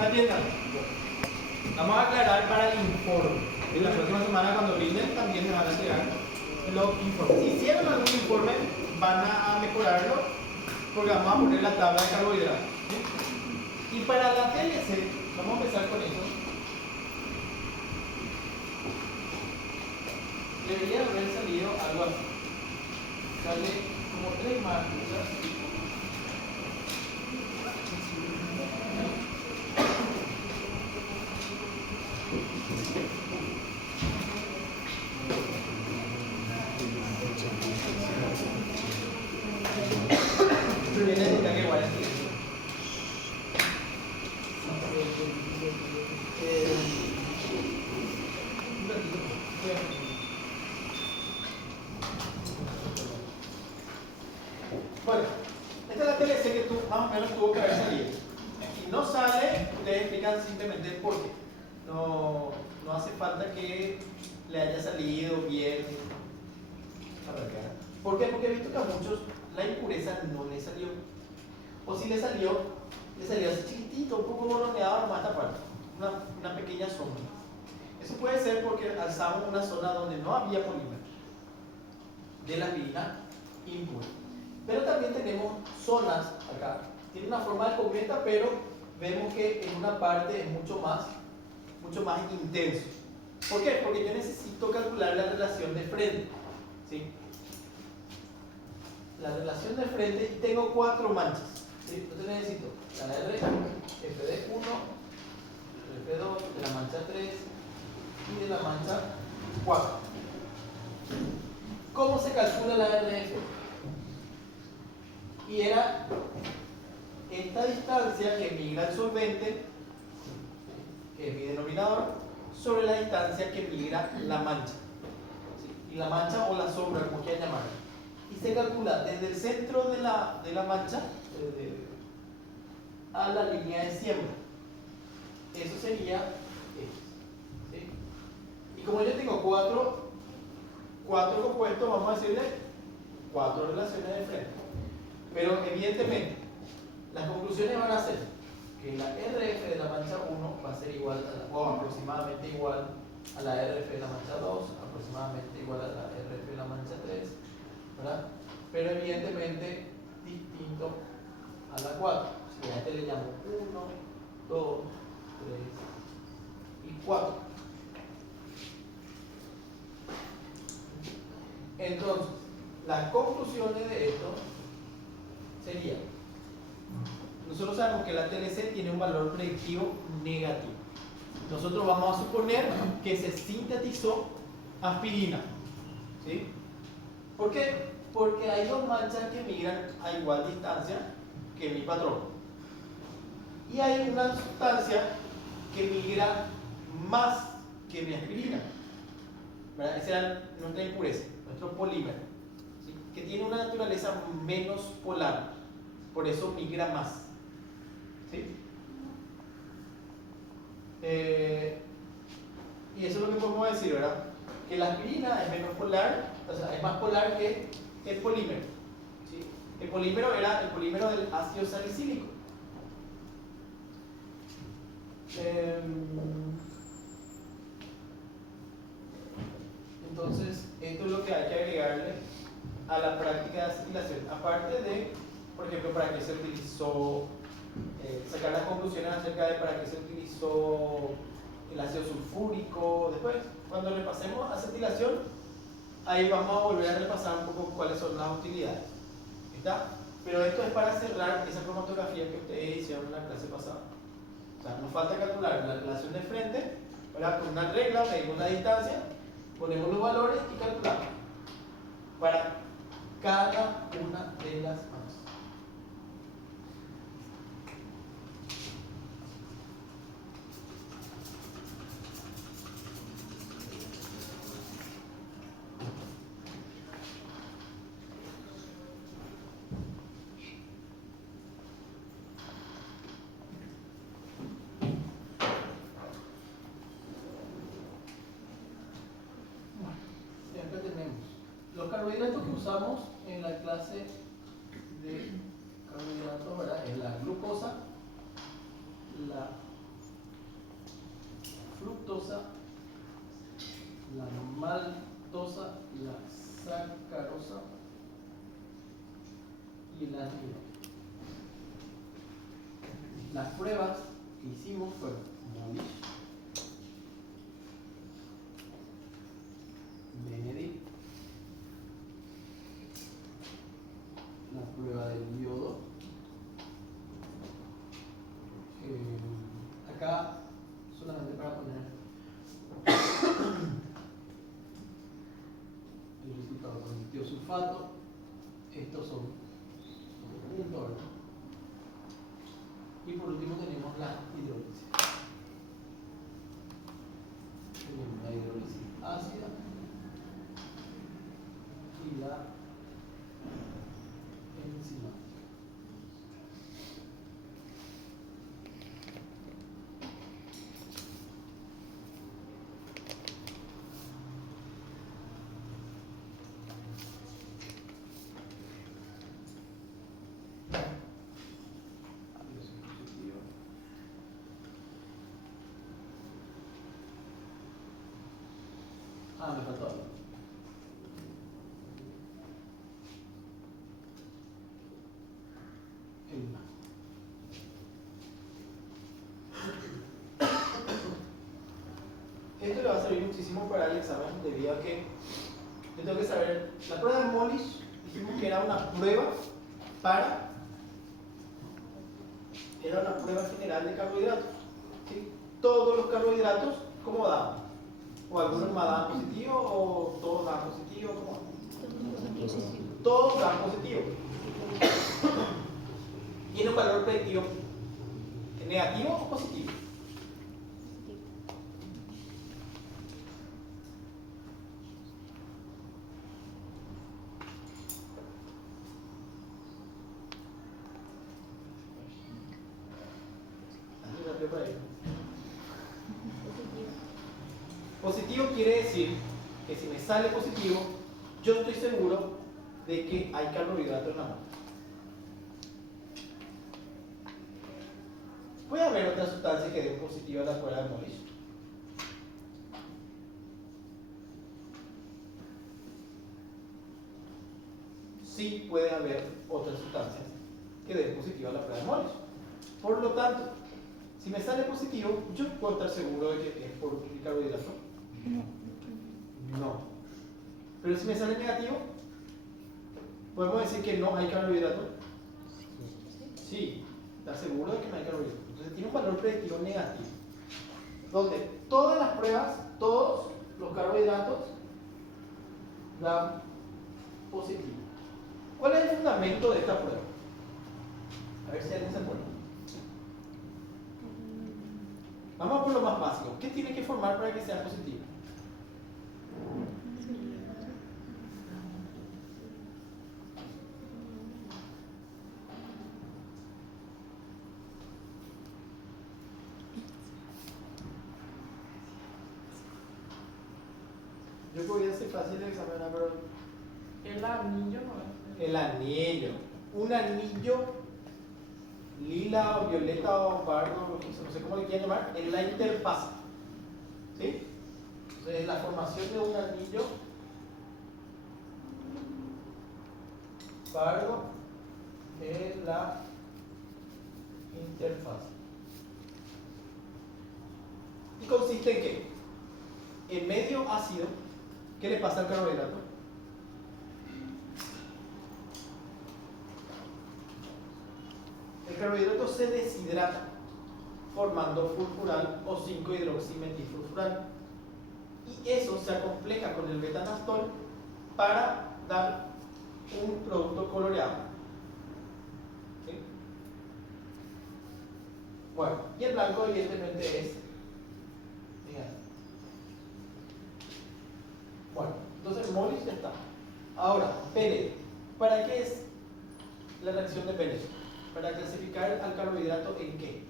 Atiendan. Vamos a aclarar para el informe. En la próxima semana cuando brinden también me van a entregar los informes. Si hicieron algún informe, van a mejorarlo porque vamos a poner la tabla de carbohidratos. ¿Sí? Y para la TLC, vamos a empezar con eso. Debería haber salido algo así. Sale como 3 marcas. Bueno, esta es la TLC que tú más o menos tuvo que haber salido. Si no sale, ustedes explican simplemente por qué. No hace falta que le haya salido bien. ¿Por qué? Porque he visto que a muchos la impureza no le salió. O si le salió así chiquitito, un poco borroneado nomás esta parte. Una pequeña sombra. Eso puede ser porque alzamos una zona donde no había polímero de la aspirina impura. Pero también tenemos zonas acá. Tiene una forma de cometa, pero vemos que en una parte es mucho más intenso. ¿Por qué? Porque yo necesito calcular la relación de frente. ¿Sí? La relación de frente y tengo 4 manchas. ¿Sí? Entonces necesito la R, FD1, FD2, de la mancha 3 y de la mancha 4. ¿Cómo se calcula la RF? Y era esta distancia que migra el solvente, que es mi denominador, sobre la distancia que migra la mancha. ¿Sí? Y la mancha o la sombra, como quieran llamarla. Y se calcula desde el centro de la mancha a la línea de siembra. Eso sería esto. ¿Sí? Y como yo tengo 4 compuestos, vamos a decirle 4 relaciones de frente. Pero evidentemente, las conclusiones van a ser que la RF de la mancha 1 va a ser igual o aproximadamente igual a la RF de la mancha 2, aproximadamente igual a la RF de la mancha 3, ¿verdad? Pero evidentemente distinto a la 4. Si a este le llamo 1, 2, 3 y 4. Entonces, las conclusiones de esto serían: nosotros sabemos que la TLC tiene un valor predictivo negativo. Nosotros vamos a suponer que se sintetizó aspirina. ¿Sí? ¿Por qué? Porque hay 2 manchas que migran a igual distancia que mi patrón. Y hay una sustancia que migra más que mi aspirina. ¿Verdad? Esa era nuestra impureza, nuestro polímero. ¿Sí? Que tiene una naturaleza menos polar. Por eso migra más. ¿Sí? Y eso es lo que podemos decir, ¿verdad? Que la aspirina es menos polar, o sea, es más polar que el polímero. ¿Sí? El polímero era el polímero del ácido salicílico. Entonces, esto es lo que hay que agregarle a la práctica de acetilación. Aparte de, por ejemplo, para qué se utilizó, sacar las conclusiones acerca de para qué se utilizó el ácido sulfúrico. Después, cuando repasemos acetilación, ahí vamos a volver a repasar un poco cuáles son las utilidades. ¿Está? Pero esto es para cerrar esa cromatografía que ustedes hicieron en la clase pasada. O sea, nos falta calcular la relación de frente, ¿verdad? Con una regla, medimos la distancia, ponemos los valores y calculamos para cada una de las manchas. Los carbohidratos que usamos en la clase de carbohidratos, ¿verdad? Es la glucosa, la la siguiente. Las pruebas que hicimos fueron Molish, Benedict, la prueba del yodo. Acá solamente para poner el resultado con el tiosulfato. Estos son puntos, ¿verdad? Y por último tenemos la hidrólisis. Tenemos la hidrólisis ácida y la enzimática. Me faltó algo. Esto le va a servir muchísimo para el examen, debido a que yo tengo que saber, la prueba de Molish dijimos que era una prueba era una prueba general de carbohidratos. ¿Sí? Todos los carbohidratos, ¿cómo daban? O algunos más daban positivo, o todos daban positivo, ¿cómo? Todos daban positivo. ¿Tiene un valor predictivo negativo o positivo? Positivo quiere decir que si me sale positivo, yo estoy seguro de que hay carbohidratos en la muestra. Puede haber otra sustancia que dé positiva a la prueba de Molish. Sí puede haber otras sustancias que den positiva a la prueba de Molish. Por lo tanto, si me sale positivo, yo puedo estar seguro de que es por el carbohidrato. No. Pero si me sale negativo, ¿podemos decir que no hay carbohidrato? Sí. ¿Está seguro de que no hay carbohidrato? Entonces tiene un valor predictivo negativo. Donde todas las pruebas, todos los carbohidratos dan positivo. ¿Cuál es el fundamento de esta prueba? A ver si alguien se acuerda. Vamos por lo más básico. ¿Qué tiene que formar para que sea positivo? Yo podría ser fácil de examinar, pero... El anillo, ¿no? El anillo. Un anillo lila o violeta o pardo, no sé cómo le quieran llamar, es la interfase. ¿Sí? Entonces, la formación de un anillo pardo es la interfase. ¿Y consiste en qué? En medio ácido, ¿qué le pasa al carbohidrato? El carbohidrato se deshidrata formando furfural o 5-hidroximetilfurfural. Y eso se acompleja con el betanastol para dar un producto coloreado. ¿Sí? Bueno, y el blanco evidentemente es. Bueno, entonces Molish ya está. Ahora, Benedict. ¿Para qué es la reacción de Benedict? Para clasificar al carbohidrato en qué.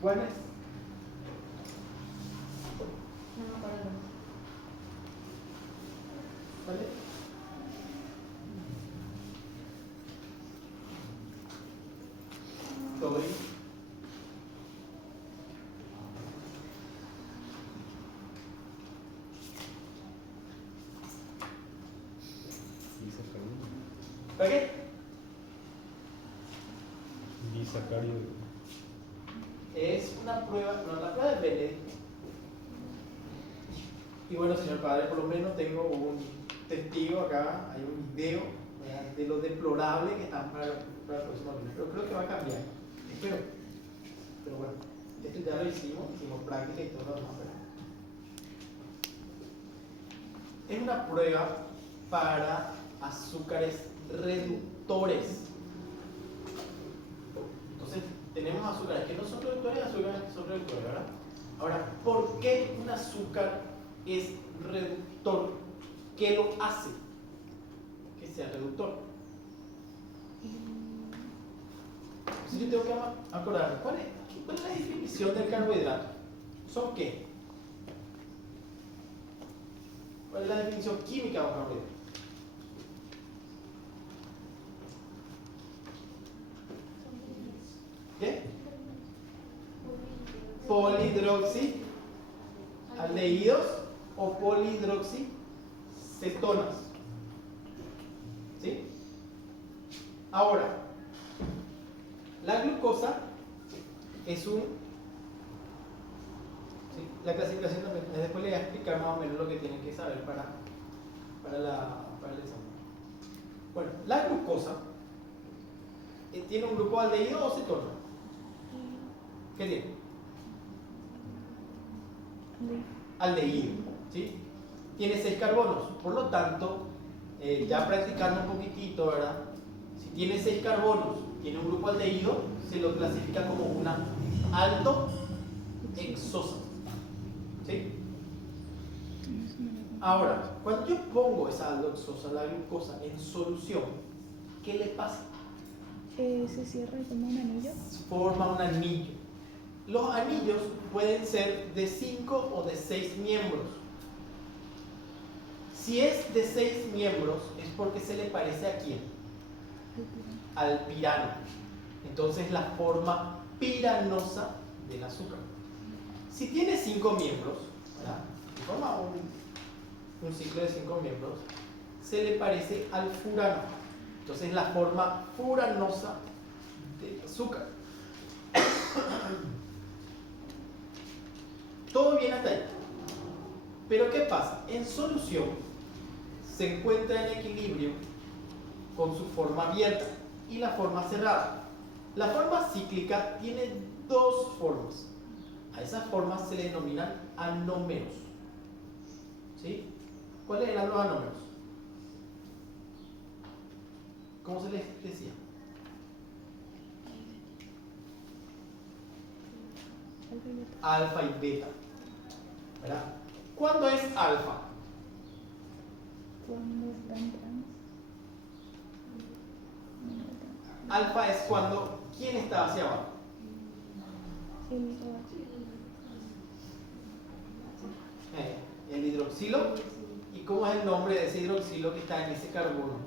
¿Cuál es? ¿Para qué? Disacárido. Es una prueba, no, la prueba de Benedict. Y bueno, señor padre, por lo menos tengo un testigo acá, hay un video, ¿verdad?, de lo deplorable que están para el próximo lunes. Pero creo que va a cambiar, espero. Pero bueno, esto ya lo hicimos práctica y todo lo demás, ¿verdad? Es una prueba para azúcares reductores. Entonces, tenemos azúcares que no son reductores y azúcares que son reductores, ¿verdad? Ahora, ¿por qué un azúcar es reductor? ¿Qué lo hace que sea reductor? Si yo tengo que acordarme, ¿cuál es la definición del carbohidrato? ¿Son qué? ¿Cuál es la definición química de un carbohidrato? ¿Qué? Polihidroxialdehídos o polihidroxicetonas. ¿Sí? Ahora, la glucosa es un... ¿sí? La clasificación también, después les voy a explicar más o menos lo que tienen que saber para el examen. Bueno, la glucosa tiene un grupo aldehído o cetona. ¿Qué tiene? Aldehído, ¿sí? Tiene 6 carbonos, por lo tanto, ya practicando un poquitito, ¿verdad? Si tiene 6 carbonos, tiene un grupo aldehído, se lo clasifica como una aldohexosa, ¿sí? Ahora, cuando yo pongo esa aldohexosa, la glucosa, en solución, ¿qué le pasa? Se cierra como un anillo. Forma un anillo. Los anillos pueden ser de 5 o de 6 miembros. Si es de 6 miembros, es porque se le parece ¿a quién? Al pirano. Entonces la forma piranosa del azúcar. Si tiene 5 miembros, ¿verdad?, si forma un ciclo de 5 miembros, se le parece al furano. Entonces la forma furanosa del azúcar. Todo bien hasta ahí. Pero ¿qué pasa? En solución se encuentra en equilibrio con su forma abierta y la forma cerrada. La forma cíclica tiene 2 formas. A esas formas se le denominan anómeros. ¿Sí? ¿Cuáles eran los anómeros? ¿Cómo se les decía? Alfa y beta, ¿verdad? ¿Cuándo es alfa? Cuando están trans. Alfa es cuando, ¿quién está hacia abajo? El hidroxilo. ¿Y cómo es el nombre de ese hidroxilo que está en ese carbono?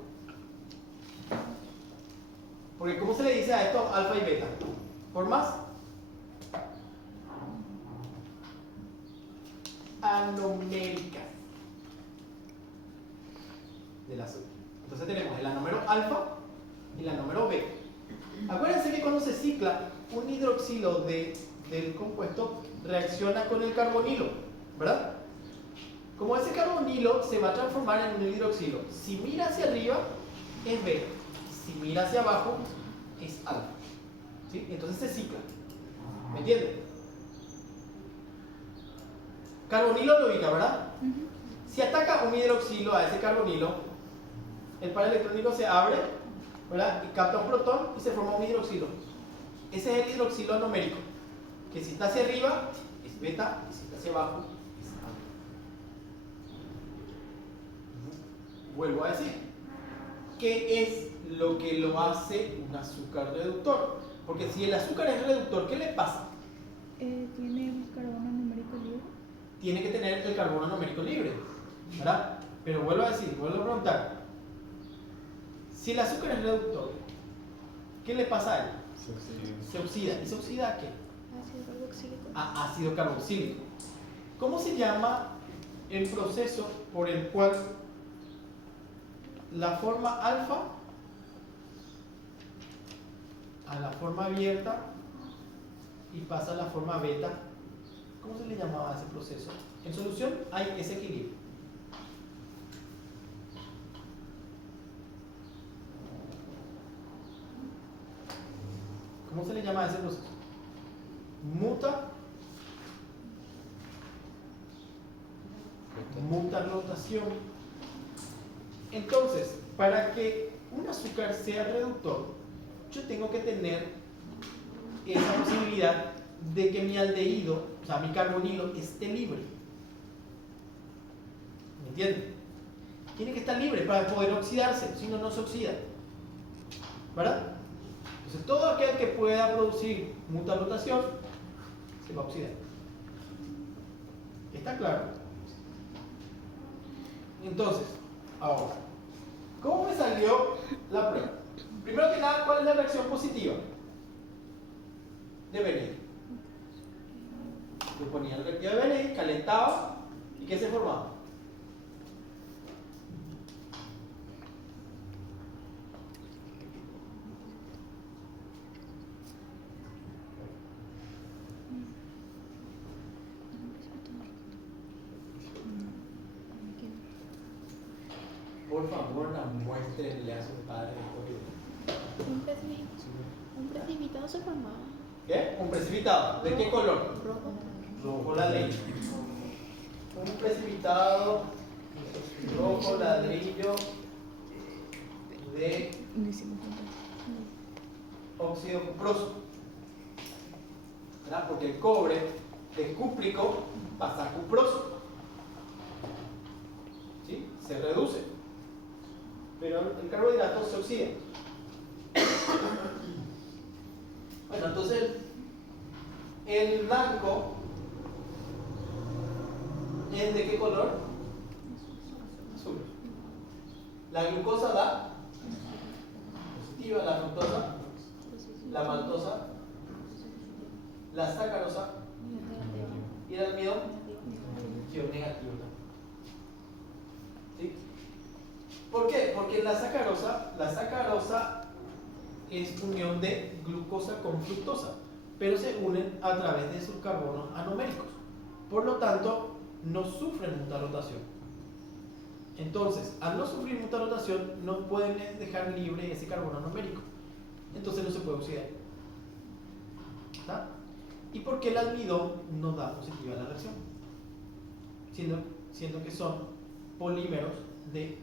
Porque ¿cómo se le dice a esto alfa y beta? ¿Formas? Anoméricas del azúcar. Entonces tenemos el anómero alfa y el anómero beta. Acuérdense que cuando se cicla un hidroxilo del compuesto reacciona con el carbonilo, ¿verdad? Como ese carbonilo se va a transformar en un hidroxilo, si mira hacia arriba es beta, si mira hacia abajo es alfa, ¿sí? Entonces se cicla, ¿me entienden? Carbonilo lo ubica, ¿verdad? Si ataca un hidroxilo a ese carbonilo, el par electrónico se abre, ¿verdad?, y capta un protón y se forma un hidroxilo. Ese es el hidroxilo anomérico, que si está hacia arriba es beta y si está hacia abajo es alfa. Vuelvo a decir, ¿qué es lo que lo hace un azúcar reductor? Porque si el azúcar es reductor, ¿qué le pasa? Tiene un carbono numérico libre. Tiene que tener el carbono numérico libre, ¿verdad? Pero vuelvo a decir, vuelvo a preguntar, si el azúcar es reductor, ¿qué le pasa a él? Se oxida. ¿Y se oxida a qué? Ácido carboxílico. A ácido carboxílico. ¿Cómo se llama el proceso por el cual la forma alfa a la forma abierta y pasa a la forma beta. ¿Cómo se le llamaba a ese proceso? En solución hay ese equilibrio. ¿Cómo se le llama a ese proceso? Mutarotación. Entonces, para que un azúcar sea reductor, yo tengo que tener esa posibilidad de que mi aldehído, o sea, mi carbonilo, esté libre. ¿Me entienden? Tiene que estar libre para poder oxidarse, si no, no se oxida. ¿Verdad? Entonces, todo aquel que pueda producir mutarotación se va a oxidar. ¿Está claro? Entonces, ahora, ¿cómo me salió la prueba? Primero que nada, ¿cuál es la reacción positiva de Benedict? Le ponía el reactivo de Benedict, calentaba, ¿y qué se formaba? Por favor, no muéstrenle a su padre esto. Un precipitado se formaba. ¿Qué? Un precipitado. ¿De qué color? Rojo. Rojo ladrillo. Un precipitado rojo ladrillo de No hicimos juntas. óxido cuproso. ¿Verdad? Porque el cobre de cúprico pasa a cuproso. ¿Sí? Se reduce. Pero el carbohidrato se oxida. Bueno, entonces el blanco es de qué color? Azul. La glucosa da positiva, la fructosa, la maltosa, la sacarosa y el almidón negativo. ¿Sí? ¿Por qué? Porque la sacarosa es unión de glucosa con fructosa, pero se unen a través de sus carbonos anoméricos. Por lo tanto, no sufren mutarotación. Entonces, al no sufrir mutarotación, no pueden dejar libre ese carbono anomérico. Entonces no se puede oxidar. ¿Está? ¿Y por qué el almidón no da positiva a la reacción? Siendo que son polímeros de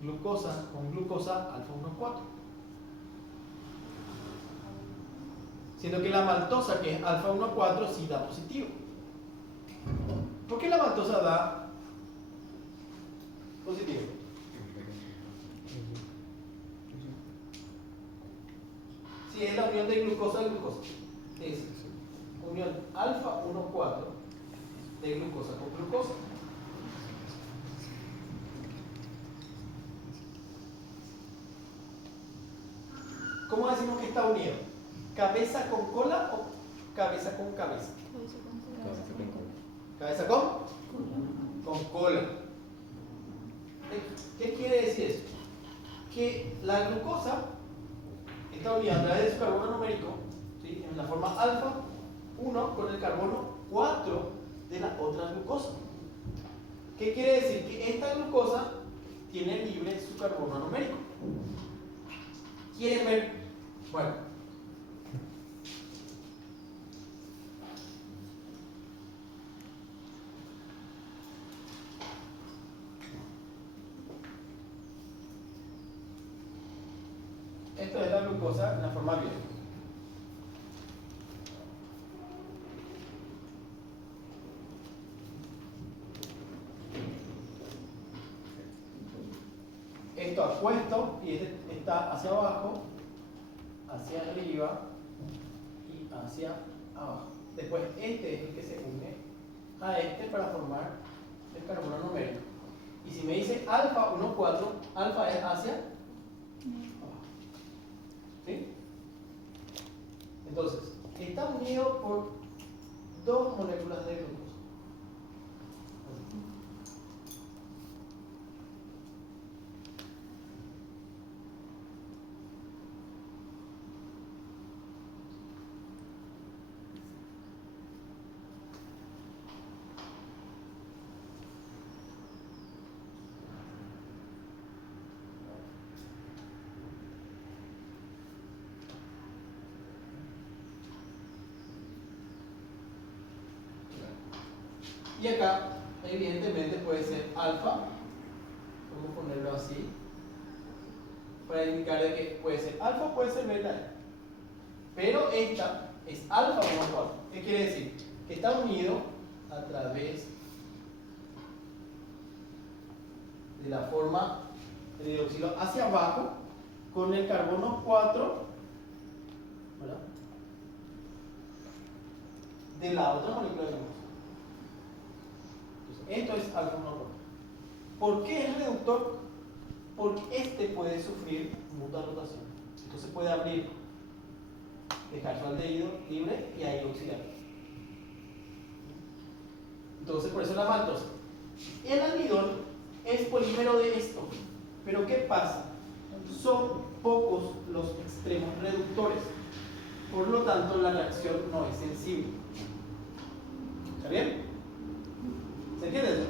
glucosa con glucosa alfa 1,4. Siendo que la maltosa, que es alfa 1,4, sí da positivo. ¿Por qué la maltosa da positivo? Si es la unión de glucosa a glucosa. Es unión alfa 1,4 de glucosa con glucosa. ¿Cómo decimos que está unido? ¿Cabeza con cola o cabeza con cabeza? ¿Cabeza con? Con cola. ¿Qué quiere decir eso? Que la glucosa está unida a través de su carbono numérico, ¿sí? En la forma alfa 1 con el carbono 4 de la otra glucosa. ¿Qué quiere decir? Que esta glucosa tiene libre su carbono numérico. ¿Quieren ver? Bueno. Esto es la glucosa en la forma bien. Esto apuesto y este está hacia abajo, hacia arriba y hacia abajo. Después este es el que se une a este para formar el carbono numérico. Y si me dice alfa 1,4, alfa es hacia abajo. ¿Sí? Entonces, está unido por dos moléculas de glucosa. Y acá, evidentemente, puede ser alfa. Vamos a ponerlo así. Para indicar de que puede ser alfa o puede ser beta. Pero esta es alfa 1, 4. ¿Qué quiere decir? Que está unido a través de la forma de hidroxilo hacia abajo con el carbono 4, ¿verdad?, de la otra molécula de glucosa. Esto es alfa 1, 4. ¿Por qué es reductor? Porque este puede sufrir mutua rotación. Entonces puede abrir, dejar su aldehído libre y ahí oxidar. Entonces por eso la maltosa. El almidón es polímero de esto. Pero ¿qué pasa? Son pocos los extremos reductores. Por lo tanto la reacción no es sensible. ¿Está bien? ¿Se entiende eso?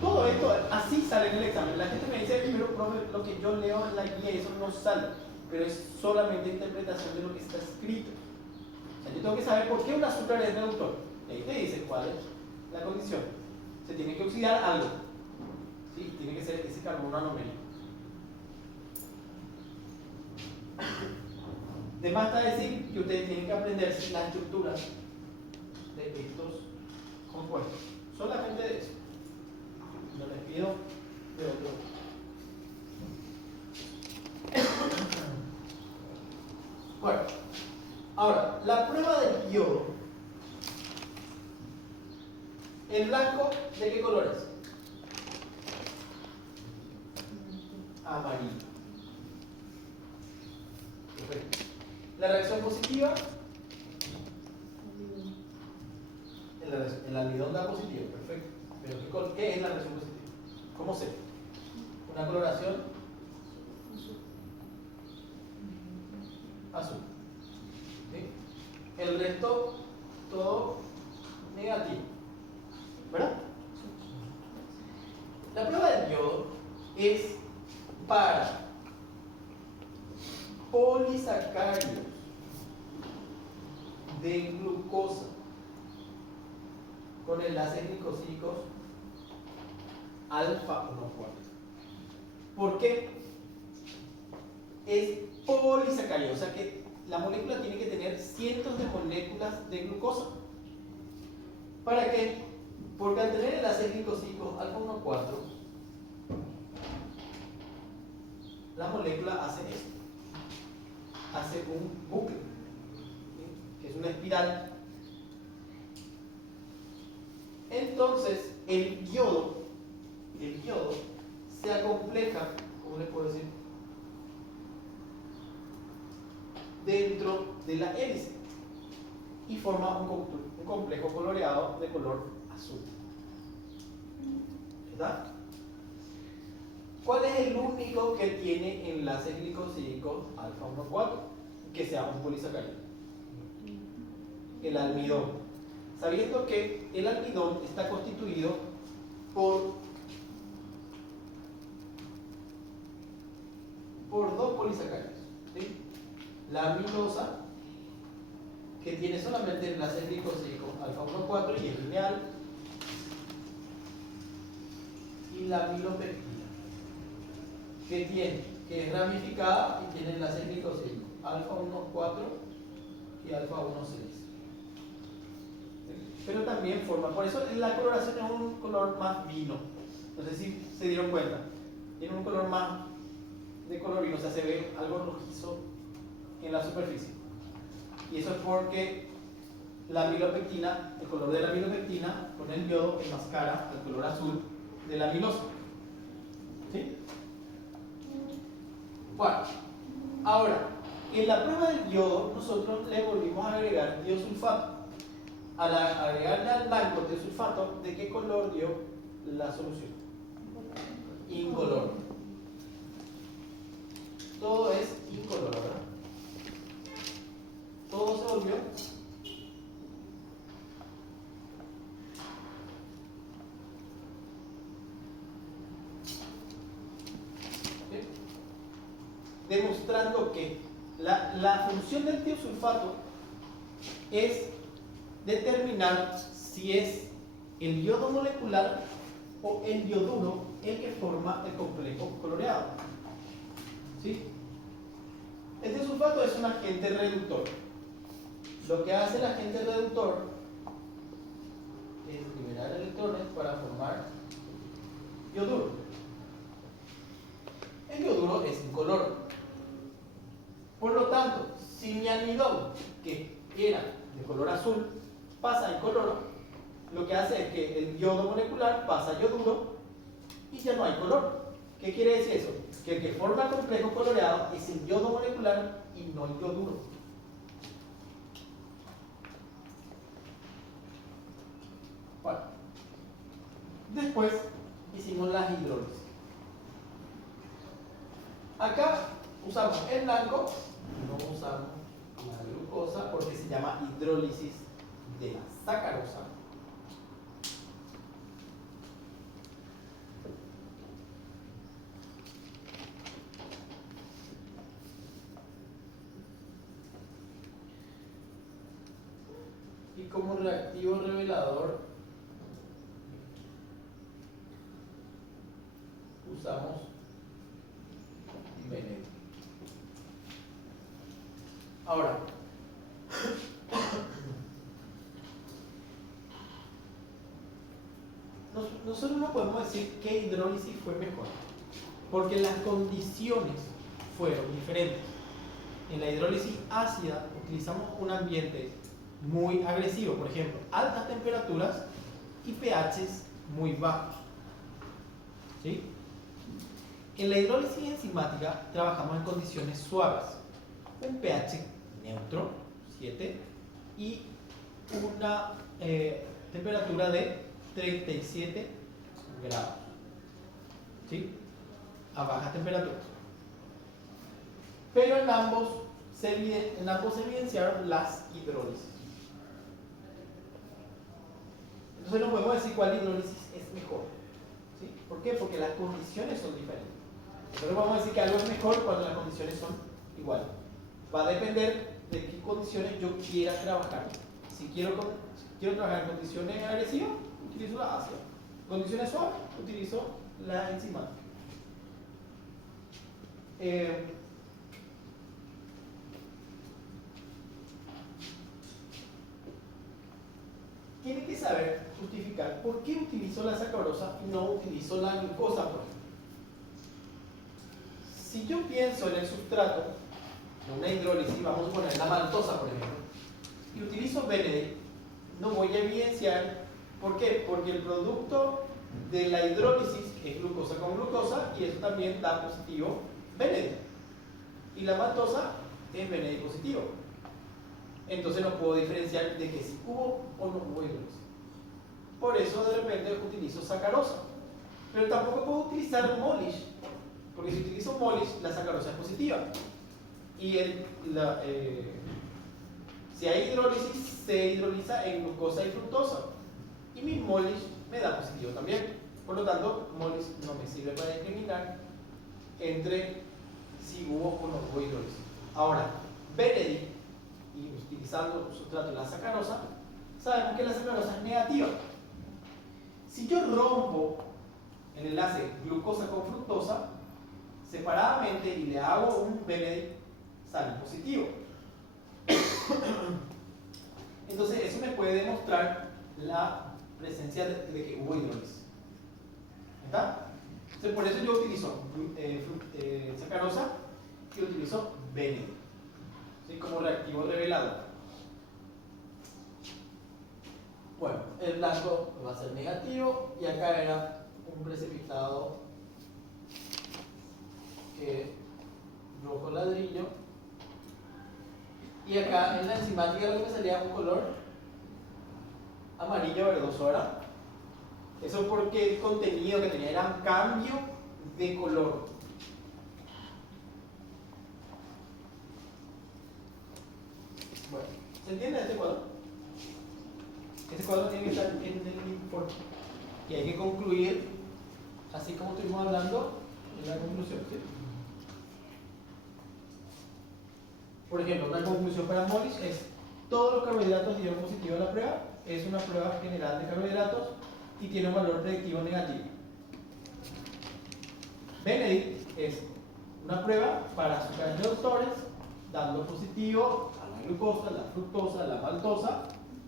Todo esto así sale en el examen. La gente me dice, pero profe, lo que yo leo en la guía, eso no sale. Pero es solamente interpretación de lo que está escrito. O sea, yo tengo que saber por qué un azúcar es reductor. Y ahí te dice cuál es la condición. Se tiene que oxidar algo. ¿Sí? Tiene que ser ese carbono anomérico. De más está decir que ustedes tienen que aprender las estructuras de estos compuestos. Solamente de eso. No les pido de otro. Bueno, ahora, la prueba del yodo. ¿El blanco de qué color es? Amarillo. Perfecto. La reacción positiva. El almidón da positivo, perfecto. Pero ¿qué es la reacción positiva? ¿Cómo sé? Una coloración azul. ¿Sí? El resto, todo negativo. ¿Verdad? La prueba del yodo es para polisacáridos de glucosa con enlaces glicosídicos alfa 1,4. ¿Por qué? Es polisacárido, o sea que la molécula tiene que tener cientos de moléculas de glucosa. ¿Para qué? Porque al tener enlaces glicosídicos alfa 1,4, la molécula hace esto. Hace un bucle, ¿sí?, que es una espiral. Entonces, el yodo se acompleja, ¿cómo les puedo decir?, dentro de la hélice y forma un complejo coloreado de color azul. ¿Verdad? ¿Cuál es el único que tiene enlaces glicosídicos alfa 1,4 que sea un polisacárido? El almidón. Sabiendo que el almidón está constituido por dos polisacáridos, ¿sí? La amilosa, que tiene solamente enlaces glicosídicos alfa 1,4 y es lineal, y la amilopectina, que es ramificada y tiene enlaces glicosídicos alfa 1,4 y alfa 1,6. Pero también forma, por eso la coloración es un color más vino. No sé si se dieron cuenta, tiene un color más de color vino, o sea, se ve algo rojizo en la superficie. Y eso es porque la amilopectina, el color de la amilopectina con el yodo enmascara el color azul de la amilosa. ¿Sí? Bueno, ahora, en la prueba del yodo nosotros le volvimos a agregar tiosulfato. Al agregarle al blanco tiosulfato, ¿de qué color dio la solución? Incoloro. Todo es incoloro, ¿verdad? Todo se volvió ¿sí? Demostrando que la función del tiosulfato es determinar si es el yodo molecular o el yoduro el que forma el complejo coloreado. ¿Sí? Este sulfato es un agente reductor. Lo que hace el agente reductor es liberar electrones para formar yoduro. El yoduro es incoloro. Por lo tanto, si mi almidón, que era de color azul, pasa a incoloro, lo que hace es que el yodo molecular pasa a yoduro y ya no hay color. ¿Qué quiere decir eso? Que el que forma el complejo coloreado es el yodo molecular y no el yoduro. Bueno, después hicimos las hidrólisis. Acá usamos el blanco, no usamos la glucosa porque se llama hidrólisis de la sacarosa. Y como reactivo revelador usamos veneno. Ahora, nosotros no podemos decir qué hidrólisis fue mejor, porque las condiciones fueron diferentes. En la hidrólisis ácida utilizamos un ambiente muy agresivo, por ejemplo, altas temperaturas y pHs muy bajos. ¿Sí? En la hidrólisis enzimática trabajamos en condiciones suaves, un pH neutro, 7, y una temperatura de 37 grados, ¿sí? A baja temperatura. Pero en ambos se evidenciaron las hidrólisis. Entonces no podemos decir cuál hidrólisis es mejor. ¿Sí? ¿Por qué? Porque las condiciones son diferentes. Nosotros vamos a decir que algo es mejor cuando las condiciones son iguales. Va a depender de qué condiciones yo quiera trabajar. Si quiero trabajar en condiciones agresivas, utilizo la ácida. En condiciones suaves, utilizo la enzimática. Tiene que saber justificar por qué utilizo la sacarosa y no utilizo la glucosa, por ejemplo. Si yo pienso en el sustrato de una hidrólisis, vamos a poner la maltosa, por ejemplo, y utilizo Benedict, no voy a evidenciar. ¿Por qué? Porque el producto de la hidrólisis es glucosa con glucosa y eso también da positivo Benedict. Y la maltosa es Benedict positivo. Entonces no puedo diferenciar de que si hubo o no hubo hidrólisis. Por eso de repente utilizo sacarosa. Pero tampoco puedo utilizar Molish, porque si utilizo Molish, la sacarosa es positiva. Y si hay hidrólisis, se hidroliza en glucosa y fructosa. Y mi Molish me da positivo también. Por lo tanto, Molish no me sirve para discriminar entre si hubo o no hubo hidrólisis. Ahora, Benedict, y utilizando sustrato de la sacarosa, sabemos que la sacarosa es negativa. Si yo rompo el enlace glucosa con fructosa separadamente y le hago un Benedict, sale positivo. Entonces eso me puede demostrar la presencia de que hubo hidrólisis. ¿Está? Entonces por eso yo utilizo sacarosa y utilizo Benedict, ¿sí? Como reactivo revelador. Bueno, el blanco va a ser negativo y acá era un precipitado rojo ladrillo. Y acá en la enzimática lo que me salía un color amarillo verdoso, ¿verdad? Eso porque el contenido que tenía era un cambio de color. Bueno, ¿se entiende este cuadro? Este cuadro tiene que estar en el informe. Y hay que concluir, así como estuvimos hablando, en la conclusión, ¿sí? Por ejemplo, una conclusión para Molish es: todos los carbohidratos dieron positivo a la prueba. Es una prueba general de carbohidratos. y tiene un valor predictivo negativo. Benedict es una prueba para azúcares reductores dando positivo a la glucosa, la fructosa, la maltosa,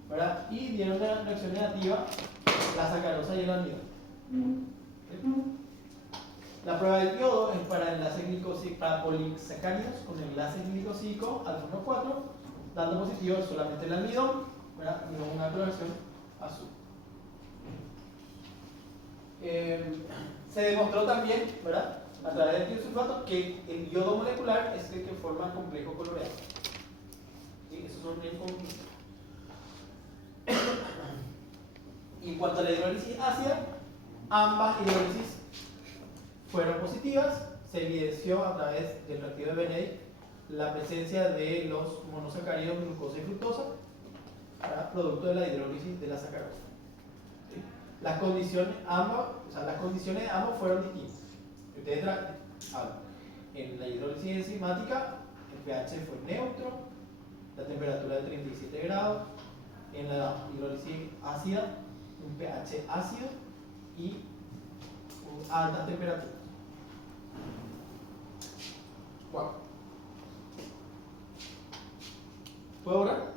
¿verdad? Y dieron una reacción negativa la sacarosa y el almidón. La prueba del yodo es para enlace glicosílico, para polisacáridos con enlace glicosílico alfa 1,4, dando positivo solamente el almidón, ¿verdad? Y no una coloración azul. Se demostró también, ¿verdad?, a través del tiosulfato que el yodo molecular es el que forma el complejo coloreado. ¿Sí? Esos son bien comunes. Y en cuanto a la hidrólisis ácida, ambas hidrólisis fueron positivas. Se evidenció a través del reactivo de Benedict la presencia de los monosacáridos glucosa y fructosa, ¿verdad?, producto de la hidrólisis de la sacarosa. ¿Sí? Las condiciones de ambos fueron distintas. Ustedes hablan. En la hidrólisis enzimática, el pH fue neutro, la temperatura de 37 grados. En la hidrólisis ácida, un pH ácido y altas temperaturas. Bueno. ¿Puedo orar?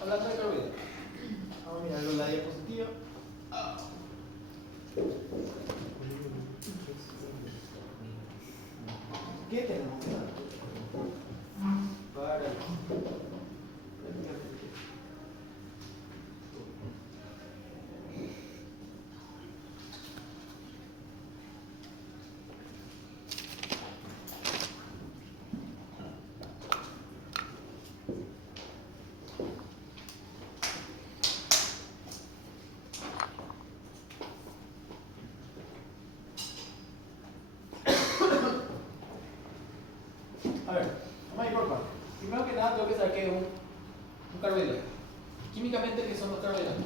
Hablando de carbohidratos, vamos a mirar la diapositiva. ¿Qué tenemos que dar? Para a ver, vamos a ir por partes. Primero que nada tengo que saber qué es un carbohidrato. Químicamente, ¿qué son los carbohidratos?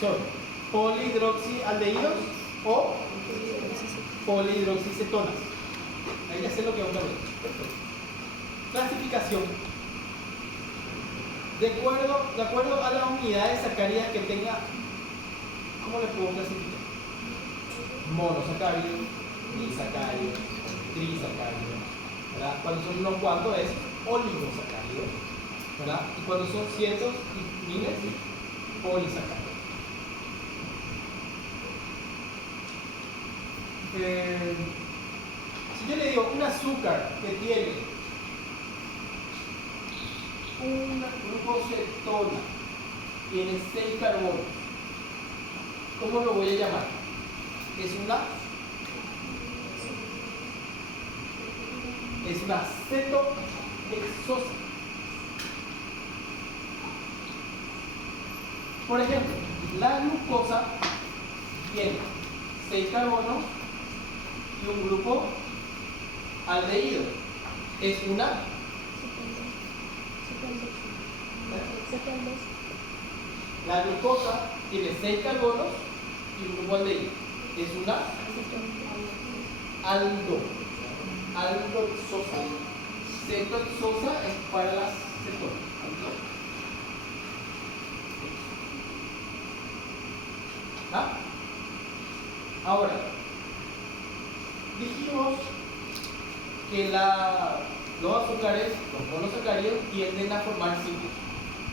Son polihidroxialdehídos o polihidroxicetonas. Ahí ya sé lo que es un carbohidrato. Perfecto. Clasificación. De acuerdo a la unidad de sacáridas que tenga, ¿cómo le puedo clasificar? Monosacáridos, disacáridos, trisacáridos, ¿verdad? Cuando son unos cuantos es oligosacáridos, ¿verdad? Y cuando son cientos y miles, polisacáridos. Si yo le digo un azúcar que tiene una glucocetona, tiene 6 carbonos, ¿cómo lo voy a llamar? Es una cetohexosa. Por ejemplo, la glucosa tiene 6 carbonos y un grupo aldehído. Es una la glucosa tiene 6 carbonos y un grupo aldehído. Es una aldohexosa. Cetohexosa es para las cetonas. ¿Ah? Ahora, dijimos que los azúcares, los monosacáridos, tienden a formar ciclos,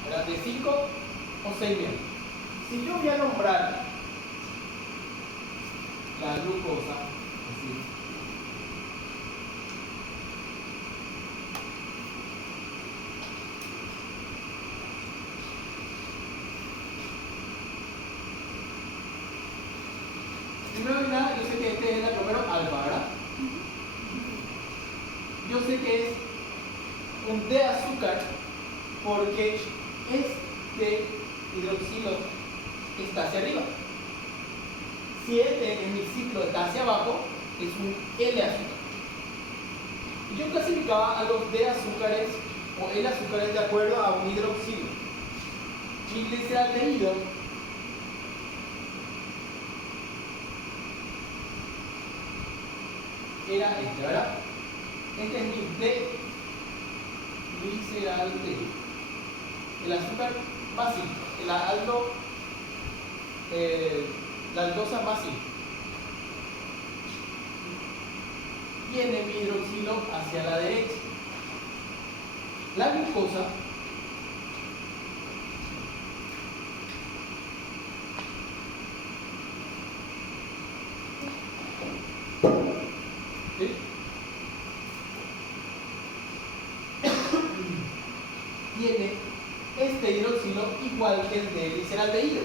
¿verdad? De 5 o 6 miembros. Si yo voy a nombrar la glucosa, así, primero que nada, yo sé que este es el número alfa, ¿verdad? Yo sé que es un D azúcar porque este hidroxilo está hacia arriba. Si este en mi ciclo está hacia abajo, es un L azúcar. Y yo clasificaba a los D azúcares o L azúcares de acuerdo a un hidroxilo. Mi gliceraldehído era este, ¿verdad? Este es mi D gliceraldehído. El azúcar más simple, la aldosa más simple. Viene mi hidroxilo hacia la derecha. La glucosa ¿sí? Tiene este hidroxilo igual que el de gliceraldehído,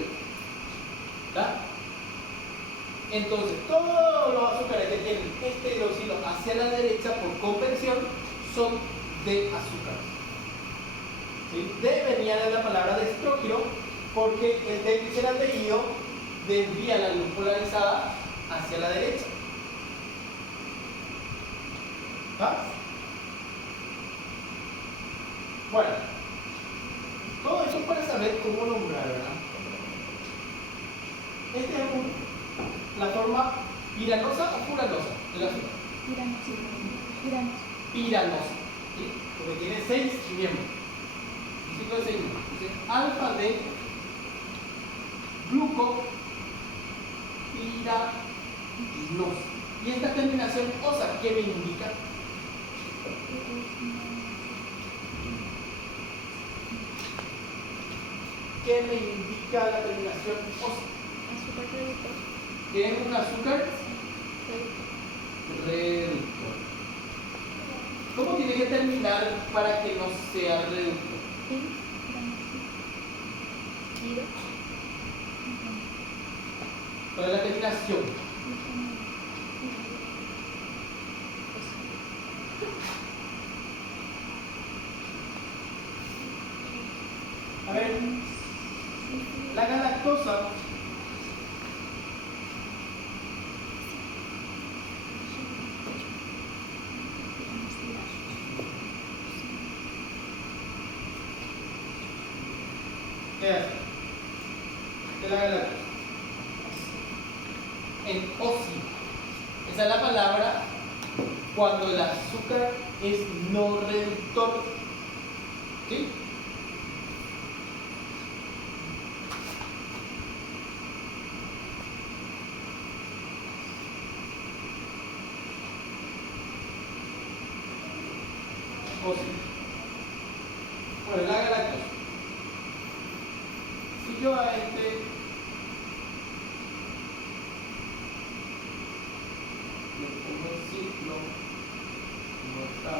¿verdad? Entonces, todos los azúcares que tienen este hidroxilo hacia la derecha por conversión son de azúcares. ¿Sí? De venía de la palabra destrógiro porque el de gliceraldehído desvía la luz polarizada hacia la derecha. ¿Va? Bueno, todo eso para saber cómo nombrar, ¿verdad? Esta es la forma piranosa o furanosa del azúcar. Piranosa, ¿sí? Porque tiene 6 miembros. Un ciclo de 6 miembros. Entonces, alfa de glucopiranosa. Y esta terminación osa, ¿qué me indica? ¿Qué me indica la terminación osa? Azúcar reductor. Que es un azúcar reductor. ¿Cómo tiene que terminar para que no sea reductor? ¿Cuál es la terminación? A ver, la galactosa ¿qué hace? ¿Qué es la galactosa? En osi. Esa es la palabra cuando el azúcar es no reductor. ¿Sí? Osi. Bueno, la galactosa. Si yo a este le pongo el ciclo, como está,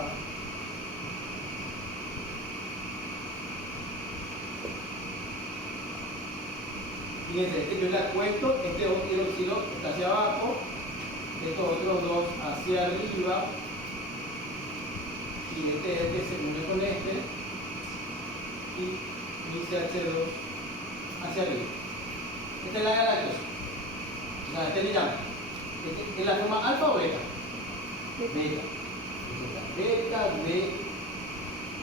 fíjense, este yo le acuesto, este hidroxilo está hacia abajo, estos otros dos hacia arriba, y este es el que se une con este, y mi CH2 hacia arriba. Esta es la galactosa. O sea, este le llamo. ¿Es la forma alfa o beta? Beta. Beta de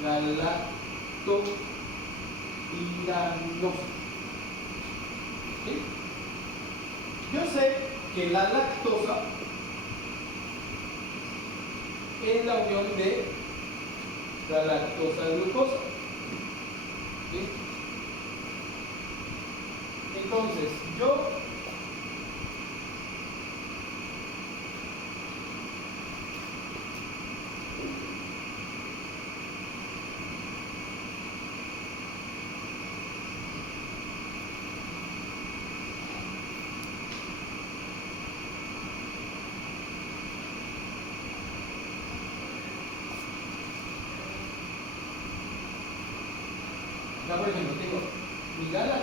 galactopiranosa. ¿Sí? Yo sé que la lactosa es la unión de galactosa a glucosa. ¿Sí? Entonces, yo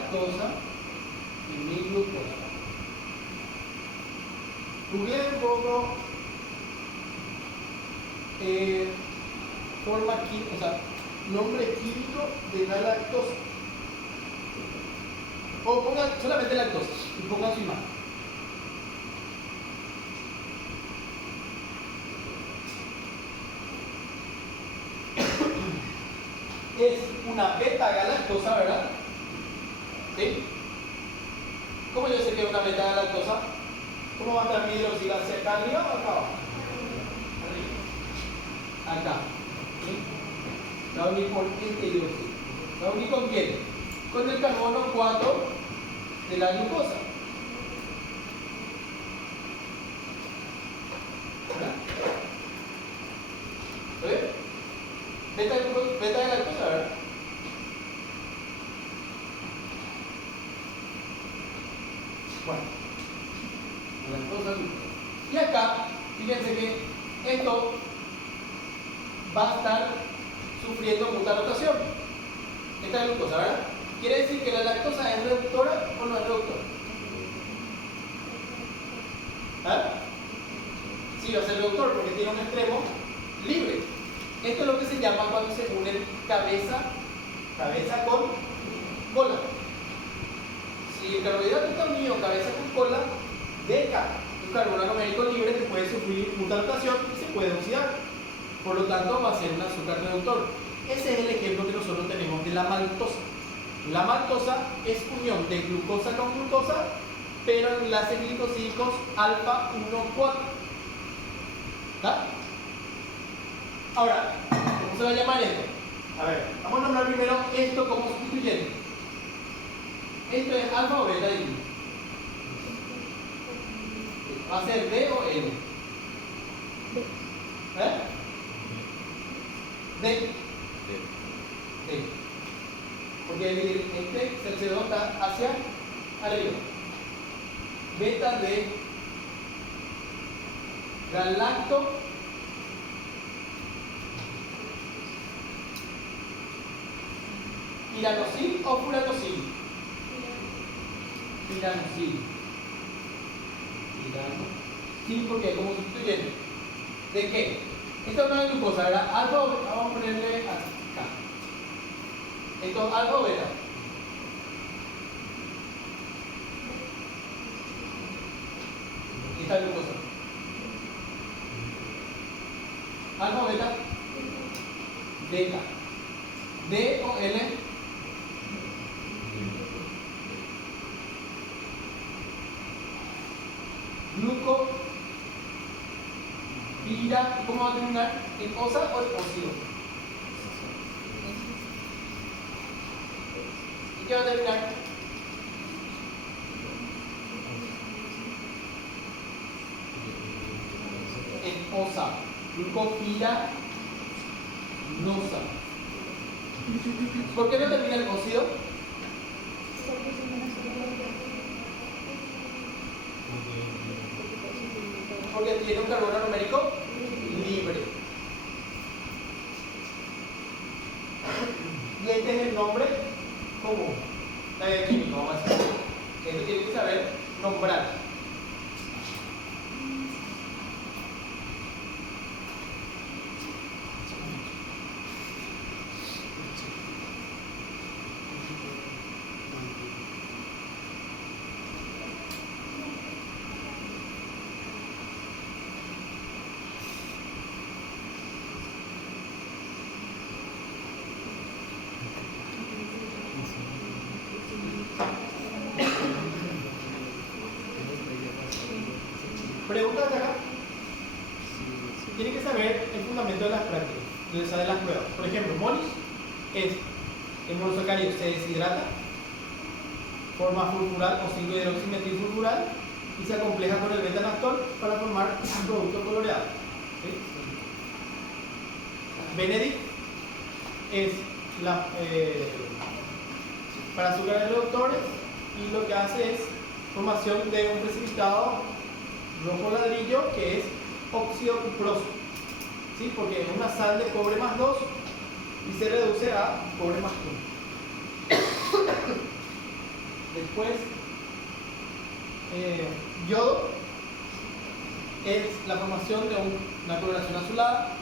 lactosa y mi glucosa. Googleen un poco forma química, o sea, nombre químico de la lactosa. O pongan solamente lactosa y pongan su imagen. Es una beta-galactosa, ¿verdad? ¿Sí? ¿Cómo yo sé que es una beta-galactosa? ¿Cómo va a estar mi hidroxila? ¿Hacia acá arriba o acá abajo? Arriba. Acá. ¿Sí? La voy a unir por este hidroxila. ¿La voy a unir con quién? Con el carbono 4 de la glucosa. ¿Verdad? ¿Está bien? Beta-galactosa, ¿verdad? Bueno. Lactosa, glucosa. Y acá, fíjense que esto va a estar sufriendo mucha rotación. Esta es glucosa, ¿verdad? Quiere decir que la lactosa es reductora o no es reductora. ¿Ah? Sí, va a ser reductor porque tiene un extremo libre. Esto es lo que se llama cuando se unen cabeza con cola. Si el carbohidrato está unido cabeza con cola, deja un carbono numérico libre que puede sufrir mucha rotación y se puede oxidar. Por lo tanto, va a ser un azúcar reductor. Ese es el ejemplo que nosotros tenemos de la maltosa. La maltosa es unión de glucosa con glucosa, pero en enlaces glicosídicos alfa 1,4. ¿Está? Ahora, ¿cómo se va a llamar esto? A ver, vamos a nombrar primero esto como sustituyente. ¿Esto es alfa o beta? ¿Va a ser D o N? ¿Eh? D. D. Porque este CO2 está hacia arriba. Beta de galacto piranosil o furanosil. Piranosil. Sí, porque como sustituyente. ¿De qué? Esta es una glucosa, ¿verdad? Alfa o beta. Vamos a ponerle acá. Esto es alfa o beta. Esta glucosa. Alfa o beta. Beta. D o L. Gluco, pira, ¿cómo va a terminar? ¿En osa o en óxido? ¿Y qué va a terminar? En osa. Glucopira, nosa. ¿Por qué no termina en óxido? Porque tiene un carbono numérico libre. Y este es el nombre común. Químico, vamos a decir. Esto tiene que saber nombrar. Preguntas de acá. Tienen que saber el fundamento de las prácticas, de las pruebas. Por ejemplo, molis es el monosacárido se deshidrata, forma fulvural o 5-hidroximetilfulvural y se acompleja con el betanactol para formar un producto coloreado. ¿Sí? Benedict es para azúcares reductores y lo que hace es formación de un precipitado rojo ladrillo que es óxido cuproso, ¿sí? Porque es una sal de cobre más 2 y se reduce a cobre más 1. Después, yodo es la formación de una coloración azulada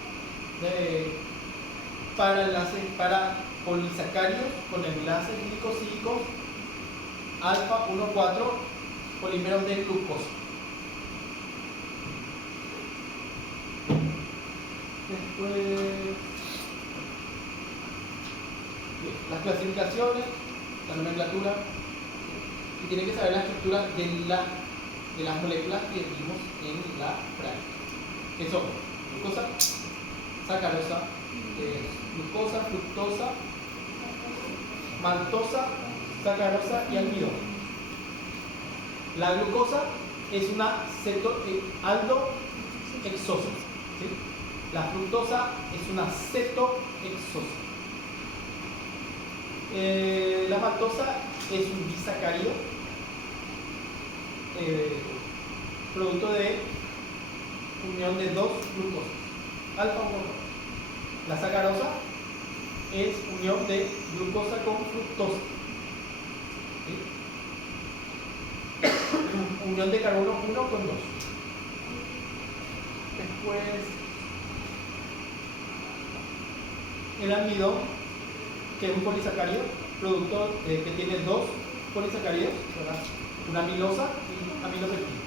para polisacáridos con enlaces glicosídicos alfa 1,4 polímeros de glucosa. Después, las clasificaciones, la nomenclatura, y tiene que saber la estructura de las moléculas que vimos en la práctica, que son glucosa, sacarosa, glucosa, fructosa, maltosa, sacarosa y almidón. La glucosa es una aldohexosa, ¿sí? La fructosa es una cetohexosa. La maltosa es un disacárido producto de unión de dos glucosas, alfa 1. La sacarosa es unión de glucosa con fructosa, ¿sí? Unión de carbono 1 con 2. Después, el almidón, que es un polisacárido, producto que tiene dos polisacáridos, ¿verdad? Una amilosa y una amilopectina.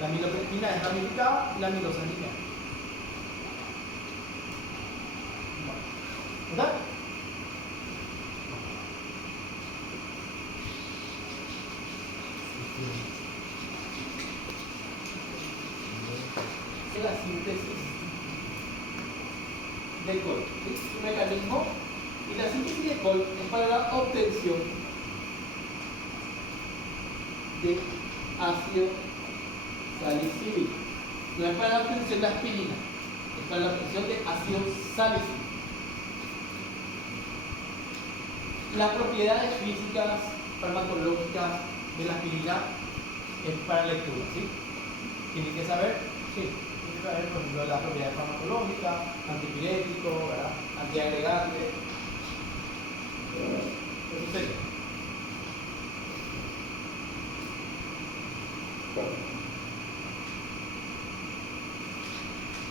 La amilopectina es ramificada y la amilosa es lineal. ¿Verdad? La síntesis de Cole, ¿sí? Es un mecanismo, y la síntesis de Cole es para la obtención de ácido salicílico. No es para la obtención de aspirina, es para la obtención de ácido salicílico. Las propiedades físicas, farmacológicas de la aspirina es para lectura, ¿sí? Tienen que saber, sí, tienen que saber, por ejemplo, las propiedades farmacológicas, antipirético, ¿verdad? Antiagregante. Eso sería.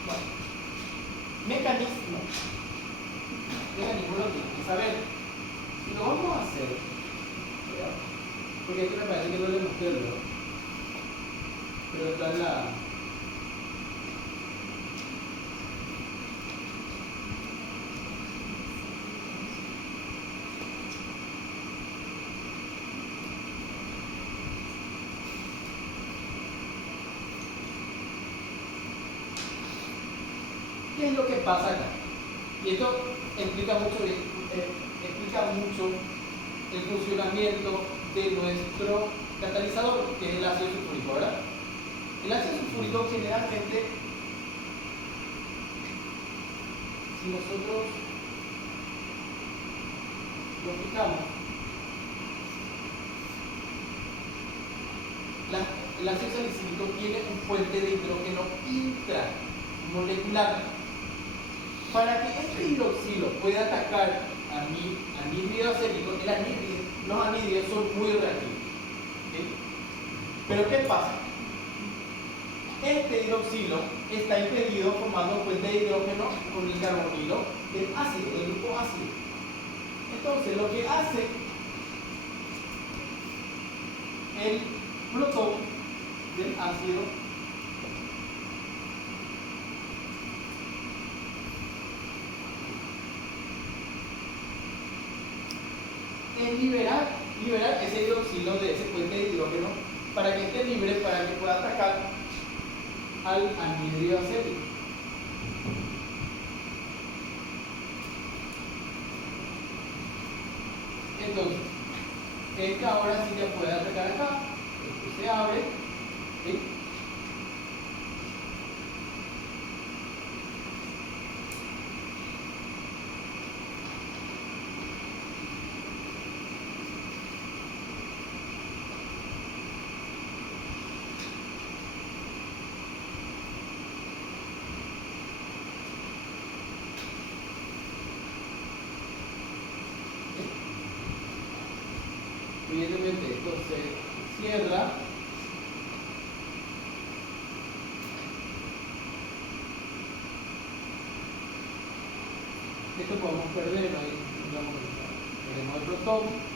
Bueno, mecanismo lo tienen que saber. Si lo vamos a hacer, porque esto me parece que no le mostré, ¿no? Pero está en la... ¿Qué es lo que pasa acá? Y esto explica mucho el funcionamiento de nuestro catalizador, que es el ácido sulfúrico, ¿verdad? El ácido sulfúrico generalmente, si nosotros lo fijamos, el ácido salicílico tiene un puente de hidrógeno intramolecular. Para que este hidroxilo pueda atacar anhídrido acético, los anhídridos son muy reactivos, ¿sí? Pero ¿qué pasa? Este hidroxilo está impedido formando un puente de hidrógeno con el carbonilo del ácido, del grupo ácido. Entonces, lo que hace el protón del ácido es liberar ese hidroxilo de ese puente de hidrógeno para que esté libre, para que pueda atacar al anhídrido acético. Entonces, este ahora sí ya puede atacar acá, esto se abre, ¿sí? Evidentemente esto se cierra. Esto podemos perderlo ahí, tenemos el protón.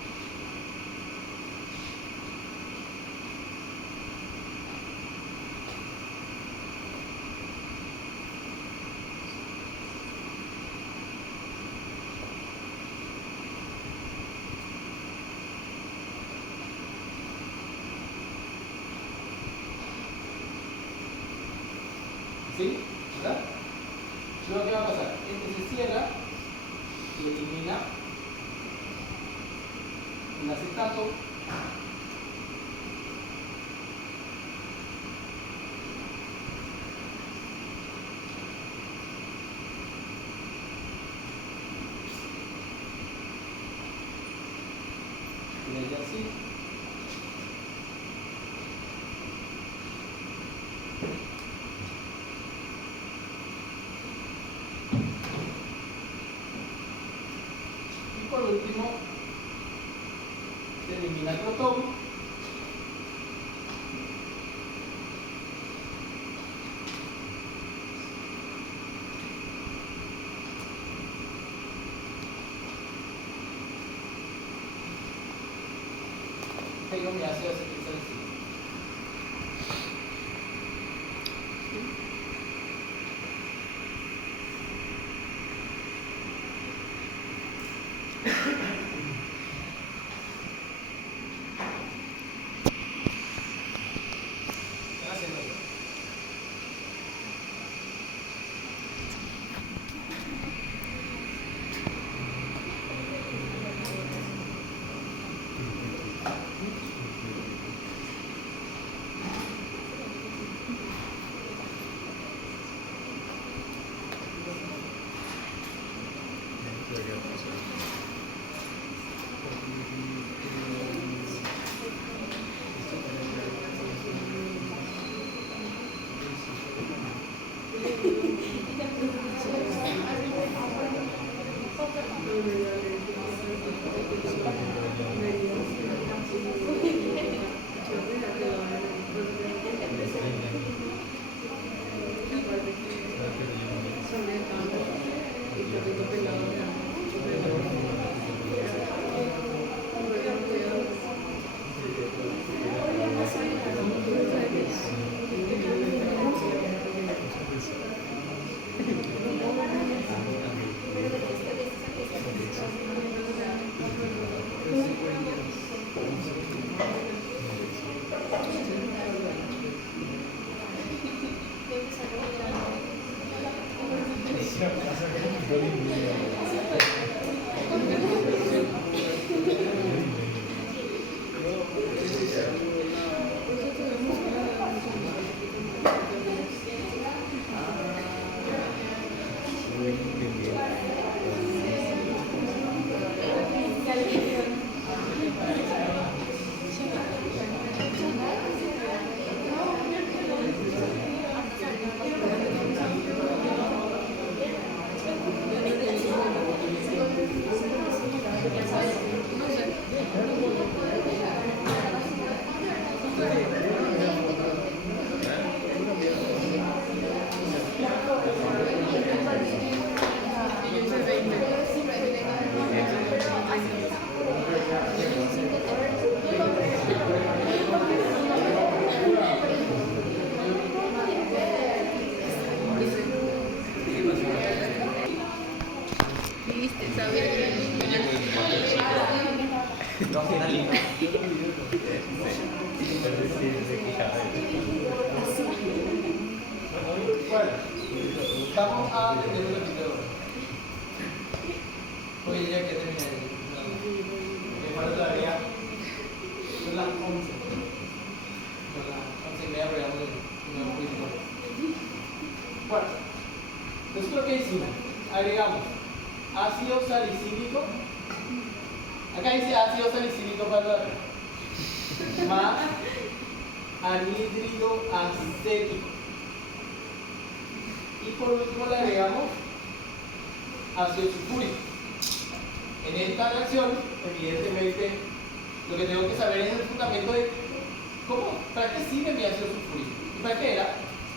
¿Sí? ¿Verdad? Luego, ¿qué va a pasar? Este se cierra y elimina el acetato. Y así. Por último, se elimina el protón. Tengo mi ácido acetil salicílico. Están haciendo eso. Bueno, estamos a 20 minutos de hora. Hoy día que terminé. Me falta todavía. Son las 11. Son las 11:30, pero ya no pudimos. Bueno, entonces lo que hicimos, agregamos ácido salicílico. Acá dice ácido salicílico para más anhídrido acético. Y por último le agregamos ácido sulfúrico. En esta reacción, evidentemente, lo que tengo que saber es el fundamento de ¿Cómo? ¿Para qué sirve mi ácido sulfúrico? ¿Y para qué era?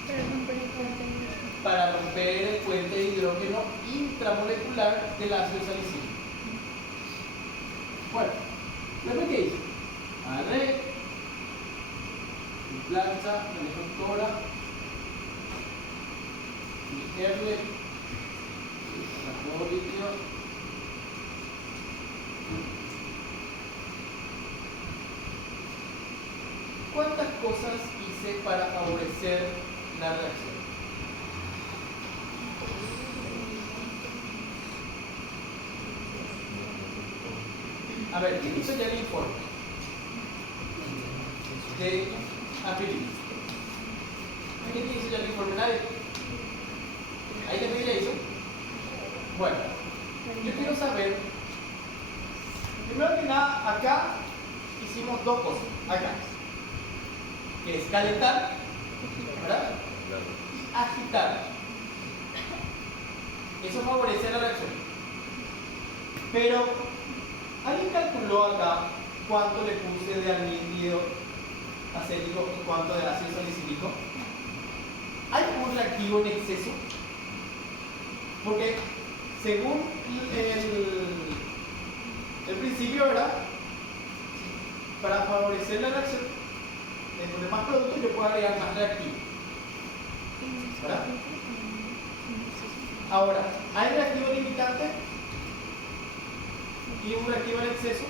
Para romper el puente de hidrógeno. Para romper el puente de hidrógeno intramolecular del ácido salicílico. Bueno, después ¿qué hice? Agarré mi plancha, mi ejecutora, mi Erle, el líquido. ¿Cuántas cosas hice para favorecer la reacción? A ver, ¿quién hizo ya el informe de apellido? ¿Quién hizo ya el informe? ¿Nadie? ¿Ahí también ya hizo? Bueno, yo quiero saber, primero que nada, acá hicimos dos cosas, acá, que es calentar, ¿verdad? Y agitar. Eso favorece la reacción. Pero, ¿alguien calculó acá cuánto le puse de anhídrido acético y cuánto de ácido salicílico? ¿Hay un reactivo en exceso? Porque según el principio, ¿verdad? Para favorecer la reacción, entre más productos yo puedo agregar más reactivo, ¿verdad? Ahora, ¿hay reactivo limitante y un reactivo en exceso?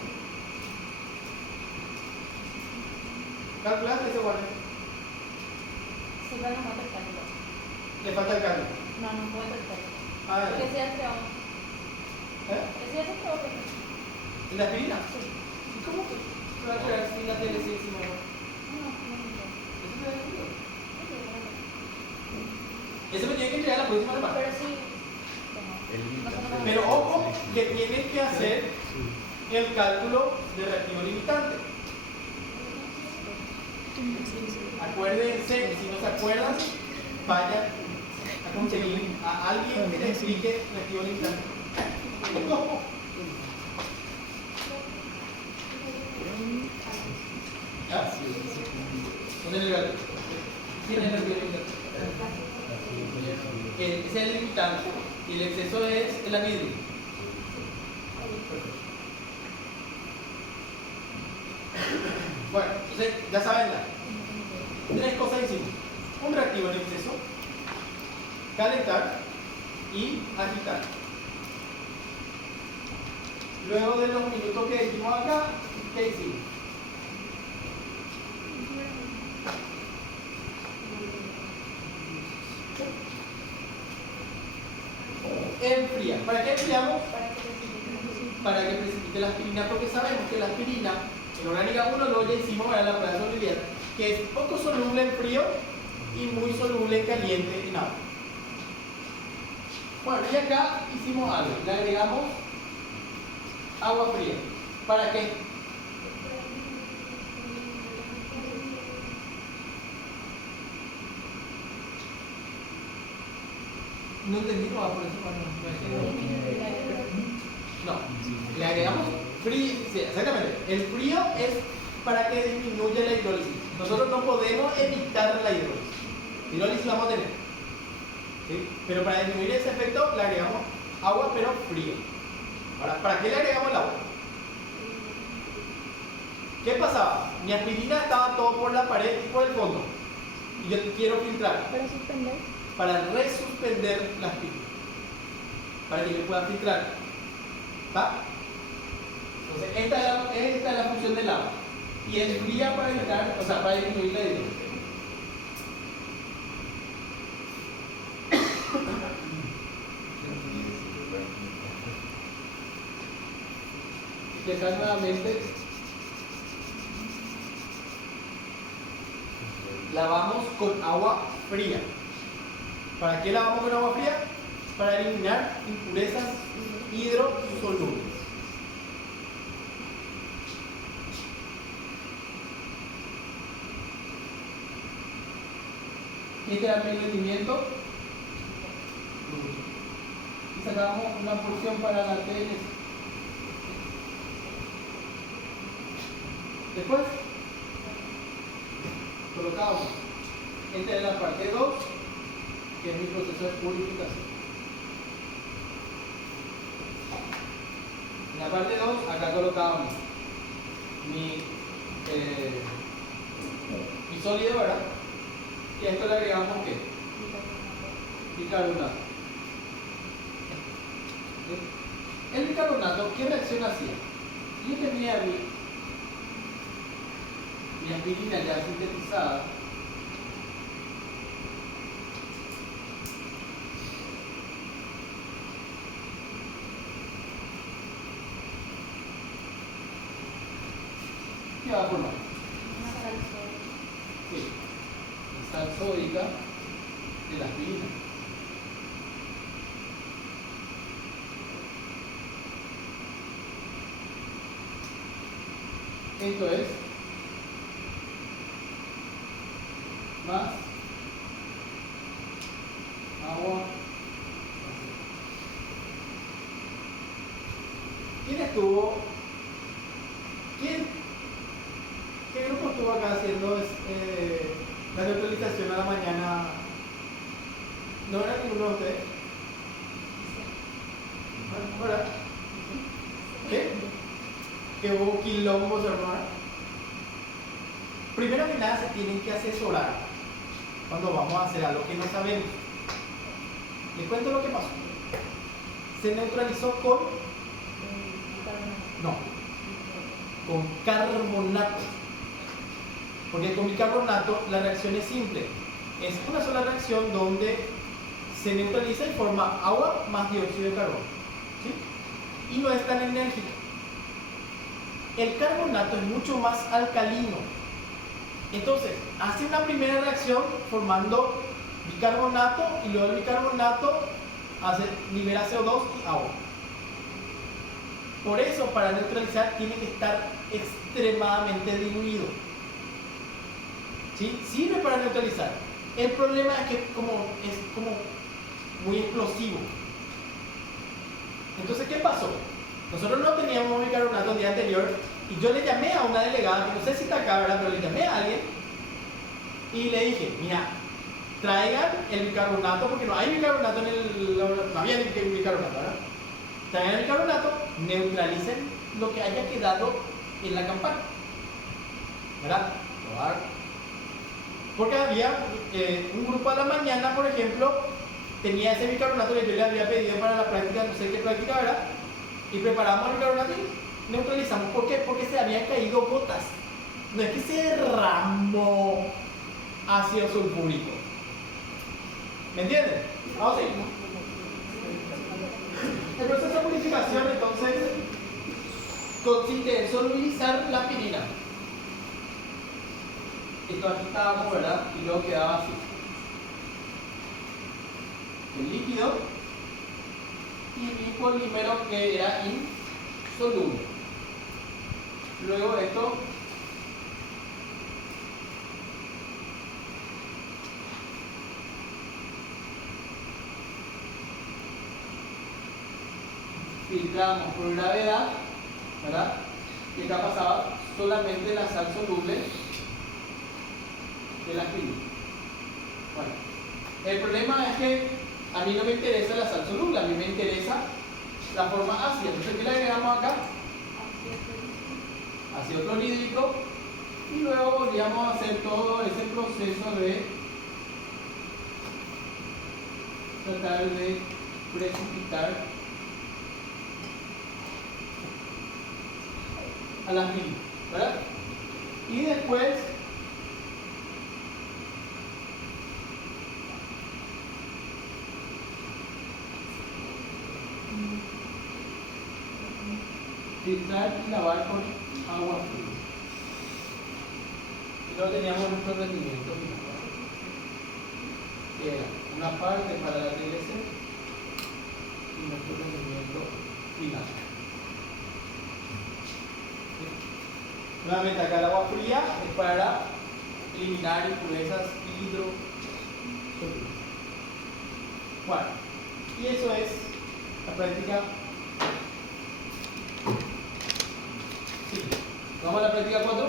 ¿Calculaste ese guardia? Sí, pero no mata el cálculo. Le falta el cambio. No, no puede el cálculo. A ver, Porque si ya se creó. ¿eh? Ese ya se creó, pero. ¿En la aspirina? Sí. ¿Y cómo que se va a crear sin la TLC encima? Ese me tiene que entregar la próxima semana. Pero sí. Pero ojo, que tienen que hacer el cálculo de reactivo limitante. Acuérdense, y si no se acuerdan, vayan a conseguir a alguien que les explique reactivo limitante. No. ¿Ya? ¿Dónde es el gato? ¿Quién es el reactivo limitante? Ese es el limitante y el exceso es el anhídrido. Bueno, entonces ya saben tres cosas hicimos: un reactivo en exceso, calentar y agitar. Luego de los minutos que hicimos acá, ¿qué hicimos? Enfriar. ¿Para qué enfriamos? Para que precipite la aspirina, porque sabemos que la aspirina, en orgánica 1 lo ya hicimos para la prueba solubilidad, que es poco soluble en frío y muy soluble en caliente en agua. Bueno, y acá hicimos algo, le agregamos agua fría. ¿Para qué? No entendí, no, por eso no, le agregamos frío, sí, exactamente. El frío es para que disminuya la hidrólisis. Nosotros no podemos evitar la hidrólisis. Hidrólisis vamos a tener, ¿sí? Pero para disminuir ese efecto le agregamos agua, pero frío. Ahora, ¿para qué le agregamos el agua? ¿Qué pasaba? Mi aspirina estaba todo por la pared y por el fondo. Y yo quiero filtrar. Para suspender. Para resuspender la aspirina. Para que yo pueda filtrar. ¿Está? Entonces, esta es la función del agua. Y es fría para evitar, o sea, para disminuir la hidrólisis. Y acá nuevamente lavamos con agua fría. ¿Para qué lavamos con agua fría? Para eliminar impurezas hidrosolubles. Este era mi rendimiento. Y sacamos una porción para la TLC. Después, colocamos. Esta es la parte 2, que es mi proceso de purificación. En la parte 2, acá colocamos mi sólido, ¿verdad? Y a esto le agregamos ¿qué? Bicarbonato. El bicarbonato, ¿qué reacción hacía? Yo tenía mi aspirina ya sintetizada. ¿Qué va a formar? Una salsa. Sí, la sal sódica de la aspirina. Esto es más agua. ¿Quién estuvo? ¿Qué grupo estuvo acá haciendo la neutralización a la mañana? ¿No era ninguno de ustedes? ¿Verdad? ¿Qué? Que hubo quilombos, hermano. Primero que nada se tienen que asesorar cuando vamos a hacer algo que no sabemos. Les cuento lo que pasó. Se neutralizó con... No, con carbonato. Porque con bicarbonato la reacción es simple. Es una sola reacción donde se neutraliza y forma agua más dióxido de carbono. ¿Sí? Y no es tan enérgica. El carbonato es mucho más alcalino. Entonces, hace una primera reacción formando bicarbonato y luego el bicarbonato libera CO2 y agua. Por eso, para neutralizar, tiene que estar extremadamente diluido. ¿Sí? Sirve para neutralizar. El problema es que es como muy explosivo. Entonces, ¿qué pasó? Nosotros no teníamos bicarbonato el día anterior y yo le llamé a una delegada, que no sé si está acá, ¿verdad? Pero le llamé a alguien y le dije, mira, traigan el bicarbonato, porque no hay bicarbonato no había bicarbonato, ¿verdad? Traigan el bicarbonato, neutralicen lo que haya quedado en la campana, ¿verdad? Probar. Porque había un grupo a la mañana, por ejemplo, tenía ese bicarbonato que yo le había pedido para la práctica, no sé qué práctica era, y preparamos el bicarbonato y neutralizamos. ¿Por qué? Porque se habían caído gotas. No es que se derramó ácido sulfúrico. ¿Me entienden? Vamos a seguir. El proceso de purificación entonces consiste en solubilizar la aspirina. Esto aquí estábamos, ¿verdad? Y luego quedaba así. El líquido y mi polímero que era insoluble. Luego esto filtramos por gravedad, ¿verdad? Y acá pasaba solamente la sal soluble de la aspirina. Bueno, el problema es que a mí no me interesa la sal soluble, a mí me interesa la forma ácida. Entonces, ¿qué le agregamos acá? Ácido clorhídrico. Y luego volvíamos a hacer todo ese proceso de tratar de precipitar a la aspirina, ¿verdad? Y después filtrar y lavar con agua fría. Y luego teníamos nuestro rendimiento final, que era una parte para la TLC y nuestro rendimiento final. ¿Sí? Nuevamente acá el agua fría es para eliminar impurezas hidrosolubles. Bueno, y eso es la práctica. Sí. Vamos a la práctica 4.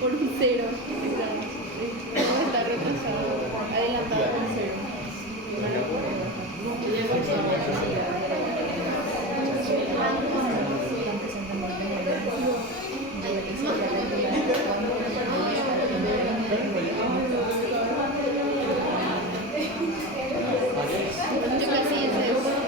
Por un cero. ¿Cómo está retrasado? Adelantado por cero. Yo casi hice eso.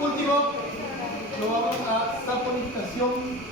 Último, lo vamos a saponificación.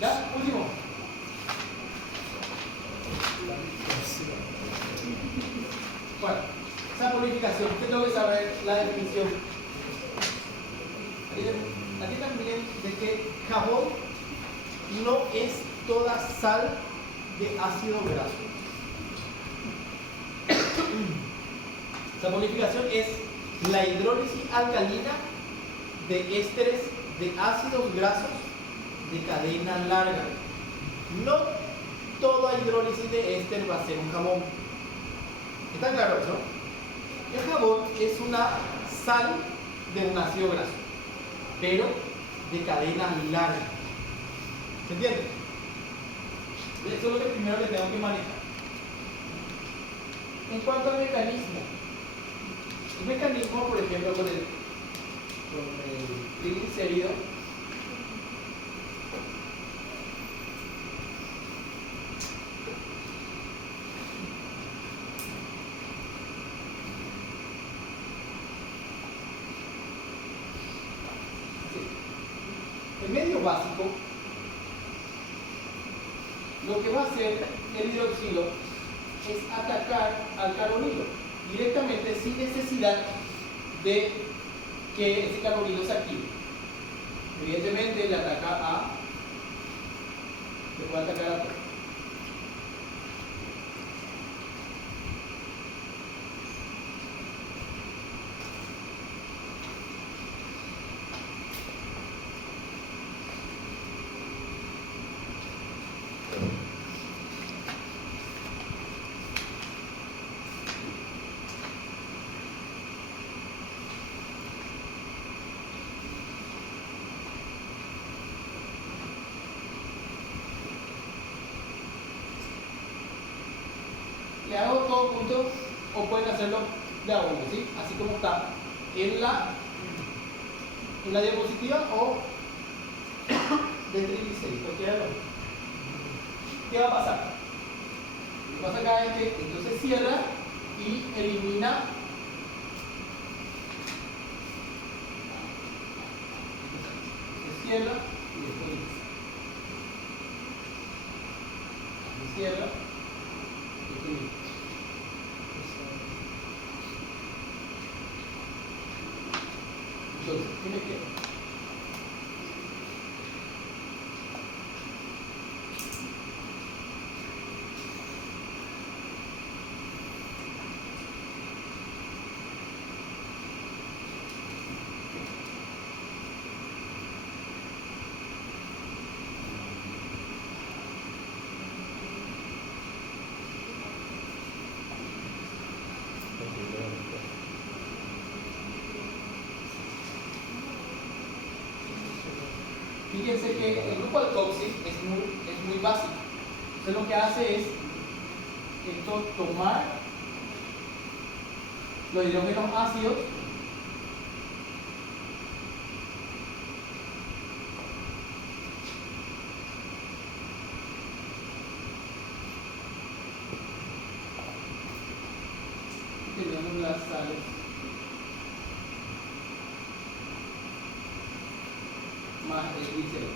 Ya, último. Bueno, saponificación. ¿Qué tengo que saber? La definición. Aquí también de que jabón no es toda sal de ácido graso. Saponificación es la hidrólisis alcalina de ésteres de ácidos grasos de cadena larga. No toda hidrólisis de éster va a ser un jabón. ¿Está claro eso? El jabón es una sal de un ácido graso, pero de cadena larga. ¿Se entiende? Eso es lo que primero le tengo que manejar. En cuanto al mecanismo, el mecanismo, por ejemplo, con el triglicérido, el medio básico, lo que va a hacer el hidroxilo es atacar al carbonilo directamente sin necesidad de que ese carbonilo se active. Evidentemente le ataca a, le puede atacar a todo. Le hago todo junto o pueden hacerlo de a uno, ¿sí? Así como está en la diapositiva o de triglicéridos, cualquiera de los dos. ¿Qué va a pasar? Lo que pasa acá es que entonces cierra y elimina se cierra y después se cierra y después listo. Entonces, ¿qué me queda? Fíjense que el grupo alcoxil es muy básico. Entonces lo que hace es esto, tomar los hidrógenos ácidos y tenemos las sales más el glicerol.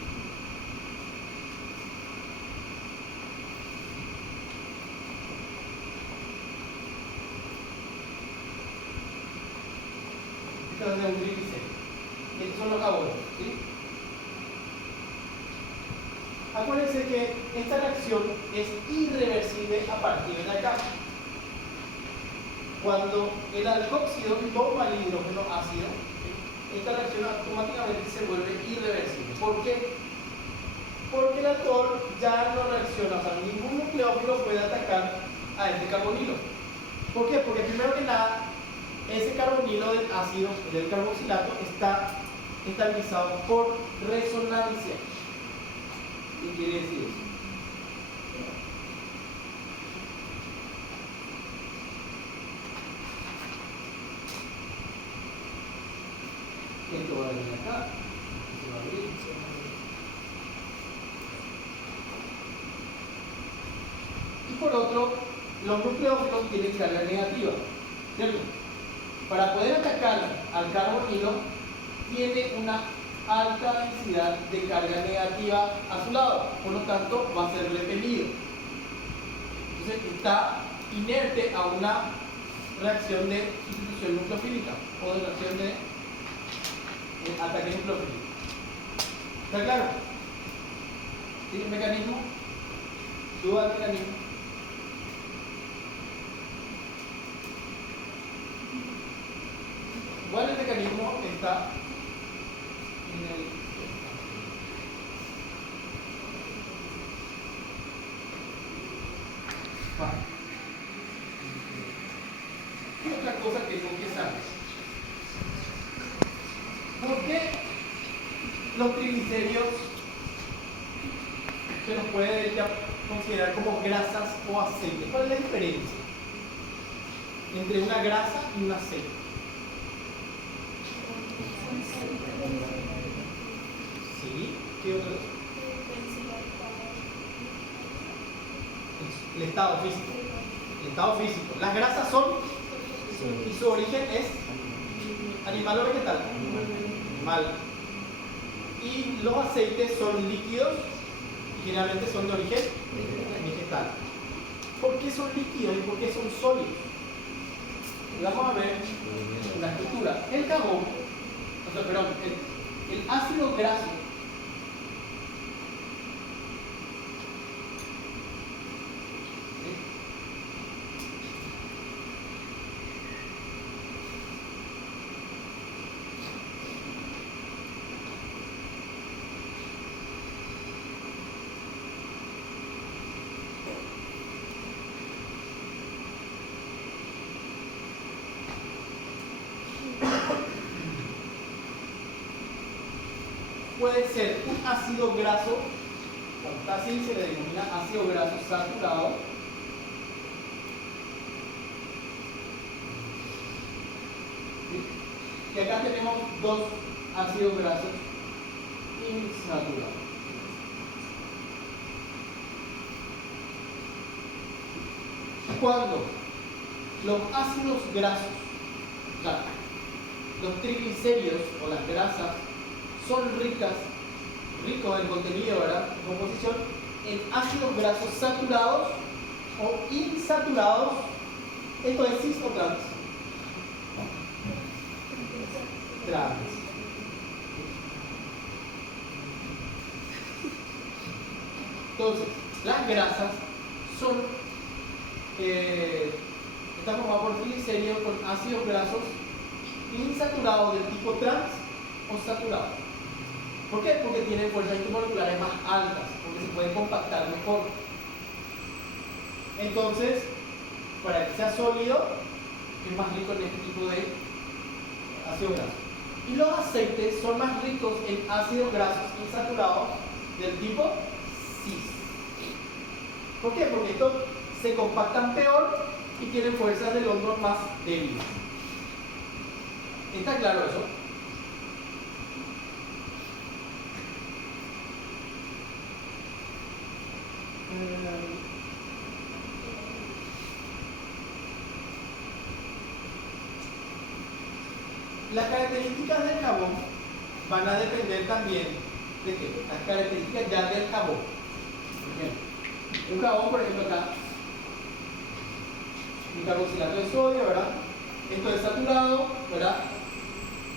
Esto es de un triglicérido. Y estos son los jabones, ¿sí? Acuérdense que esta reacción es irreversible a partir de acá. Cuando el alcoxidón toma el hidrógeno ácido, ¿sí? Esta reacción automáticamente se vuelve irreversible. ¿Por qué? Porque el alcohol ya no reacciona, o sea, ningún nucleófilo puede atacar a este carbonilo. ¿Por qué? Porque primero que nada, ese carbonilo del ácido, del carboxilato, está estabilizado por resonancia. ¿Qué quiere decir eso? Esto va a venir acá, esto va a abrir. Y por otro, los nucleófilos tienen carga negativa, ¿cierto? Para poder atacar al carbonilo, tiene una alta densidad de carga negativa a su lado, por lo tanto va a ser repelido. Entonces está inerte a una reacción de sustitución nucleofílica o de reacción de ataque nucleofílico. ¿Está claro? ¿Tiene un mecanismo? ¿Duda del mecanismo? Igual el mecanismo está en el... Y otra cosa que tengo que saber. ¿Por qué los triglicéridos se los puede considerar como grasas o aceites? ¿Cuál es la diferencia entre una grasa y un aceite? ¿Sí? ¿Qué otro? El estado físico. El estado físico. Las grasas son, y su origen es animal o vegetal. Animal. Y los aceites son líquidos y generalmente son de origen vegetal. ¿Por qué son líquidos y por qué son sólidos? Y vamos a ver la estructura. El carbón, el ácido graso puede ser un ácido graso, cuando está así se le denomina ácido graso saturado. ¿Sí? Y acá tenemos dos ácidos grasos insaturados. Cuando los ácidos grasos, o sea, los triglicéridos o las grasas son ricos en contenido, ¿verdad? En composición, en ácidos grasos saturados o insaturados, esto es cis o trans. Trans. Entonces, las grasas son están formadas por triglicéridos con ácidos grasos insaturados del tipo trans o saturados. ¿Por qué? Porque tienen fuerzas intermoleculares más altas, porque se pueden compactar mejor. Entonces, para que sea sólido, es más rico en este tipo de ácidos grasos. Y los aceites son más ricos en ácidos grasos insaturados del tipo cis. ¿Por qué? Porque estos se compactan peor y tienen fuerzas de London más débiles. ¿Está claro eso? Las características del jabón van a depender también de qué? Las características ya del jabón. Por ejemplo, un jabón, por ejemplo, acá, un carboxilato de sodio, ¿verdad? Esto es saturado, ¿verdad?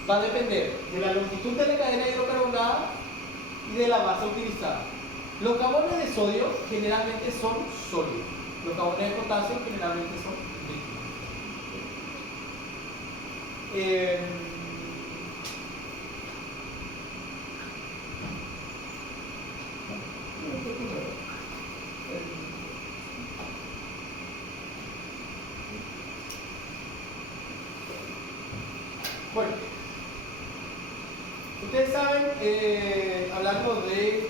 Va a depender de la longitud de la cadena hidrocarbonada y de la base utilizada. Los jabones de sodio generalmente son sólidos. Los jabones de potasio generalmente son líquidos. Bueno, ustedes saben, hablando de,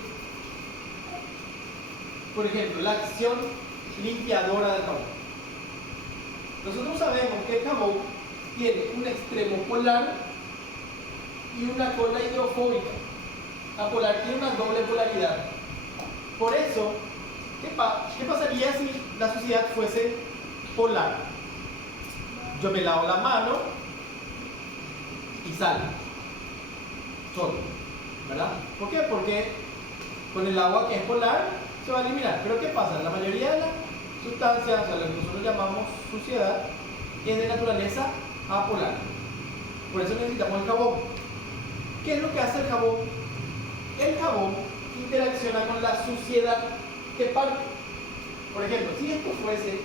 por ejemplo, la acción limpiadora del jabón. Nosotros sabemos que el jabón tiene un extremo polar y una cola hidrofóbica. La polar tiene una doble polaridad. Por eso, ¿qué pasaría si la suciedad fuese polar? Yo me lavo la mano y sale solo, ¿verdad? ¿Por qué? Porque con el agua que es polar se va a eliminar. Pero ¿qué pasa? La mayoría de las sustancias, o sea, lo que nosotros llamamos suciedad, es de naturaleza apolar. Por eso necesitamos el jabón. ¿Qué es lo que hace el jabón? El jabón interacciona con la suciedad que parte. Por ejemplo, si esto fuese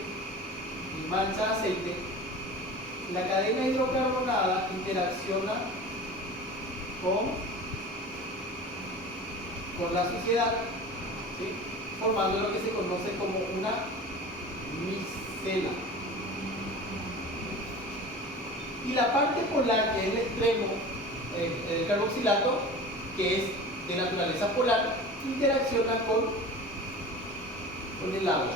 mi mancha de aceite, la cadena hidrocarbonada interacciona con la suciedad, ¿sí? Formando lo que se conoce como una micela. Y la parte polar, que es el extremo del carboxilato, que es de naturaleza polar, interacciona con el agua.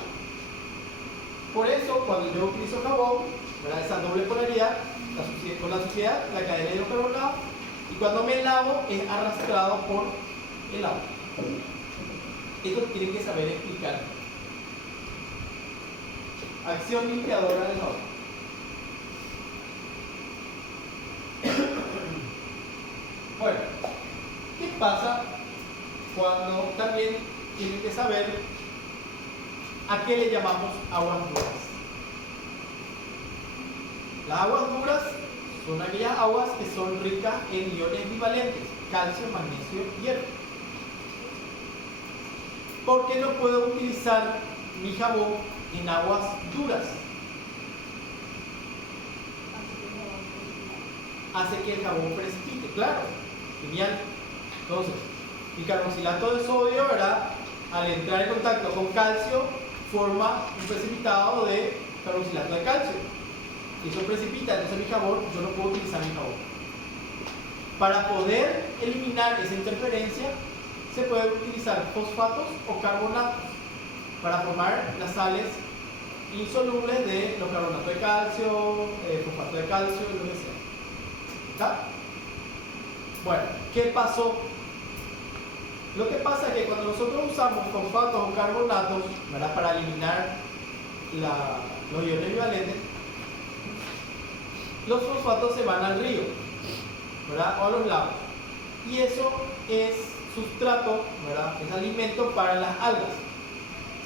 Por eso, cuando yo utilizo jabón, ¿verdad? Esa doble polaridad, con la suciedad, la cadena hidrocarbonada, y cuando me lavo es arrastrado por el agua. Esto tienen que saber explicar. Acción limpiadora del jabón. Bueno, ¿qué pasa cuando también tienen que saber a qué le llamamos aguas duras? Las aguas duras son aquellas aguas que son ricas en iones bivalentes, calcio, magnesio y hierro. ¿Por qué no puedo utilizar mi jabón en aguas duras? Hace que el jabón precipite, claro, genial. Entonces, el carboxilato de sodio, ¿verdad? Al entrar en contacto con calcio, forma un precipitado de carboxilato de calcio. Y eso precipita, entonces mi jabón, yo no puedo utilizar mi jabón. Para poder eliminar esa interferencia, se puede utilizar fosfatos o carbonatos para formar las sales insolubles de los carbonatos de calcio, fosfato de calcio, lo que sea. ¿Está? Bueno, ¿qué pasó? Lo que pasa es que cuando nosotros usamos fosfatos o carbonatos, ¿verdad?, para eliminar los iones bivalentes, los fosfatos se van al río, ¿verdad?, o a los lagos. Y eso es sustrato, ¿verdad?, es alimento para las algas.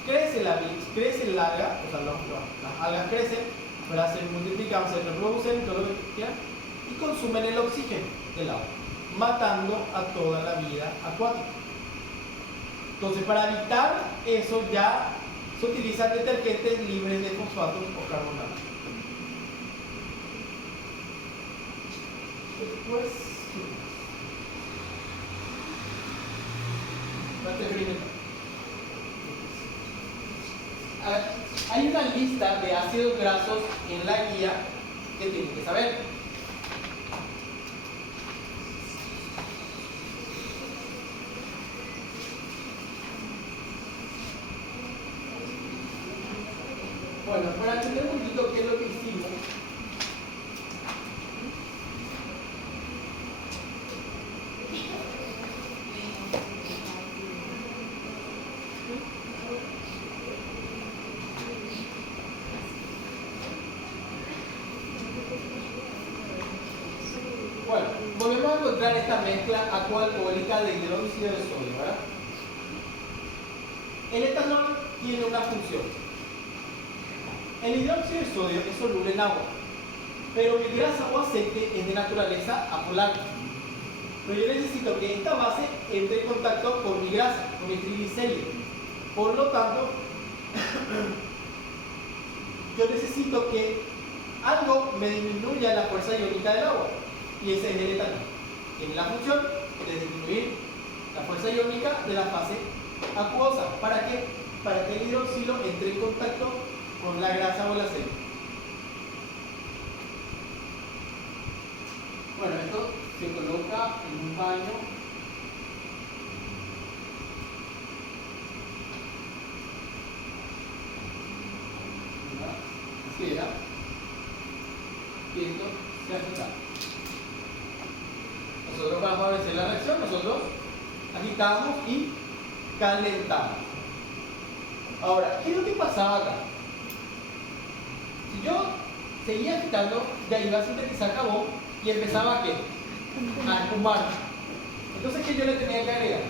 Crece el alga, o sea, las algas crecen, ¿verdad?, se multiplican, se reproducen, todo lo que quieran, y consumen el oxígeno del agua, matando a toda la vida acuática. Entonces, para evitar eso, ya se utilizan detergentes libres de fosfatos o carbonatos. Después, hay una lista de ácidos grasos en la guía que tienen que saber. Bueno, para entender un poquito qué es lo que hicimos, bueno, volvemos a encontrar esta mezcla acuoalcohólica de hidróxido de sodio, ¿verdad? El etanol tiene una función. El hidróxido de sodio es soluble en agua, pero mi grasa o aceite es de naturaleza apolar. Pero yo necesito que esta base entre en contacto con mi grasa, con mi triglicérido. Por lo tanto, yo necesito que algo me disminuya la fuerza iónica del agua, y ese es el etanol. Tiene la función de disminuir la fuerza iónica de la fase acuosa. ¿Para qué? Para que el hidroxilo entre en contacto con la grasa o el aceite. Bueno, esto se coloca en un baño una cera, y esto se agita. Nosotros vamos a ver la reacción, nosotros agitamos y calentamos. Ahora, ¿qué es lo que pasaba acá? Si yo seguía agitando, ya iba a sintetizar jabón y empezaba a ¿qué? A espumar. Entonces, ¿qué yo le tenía que agregar?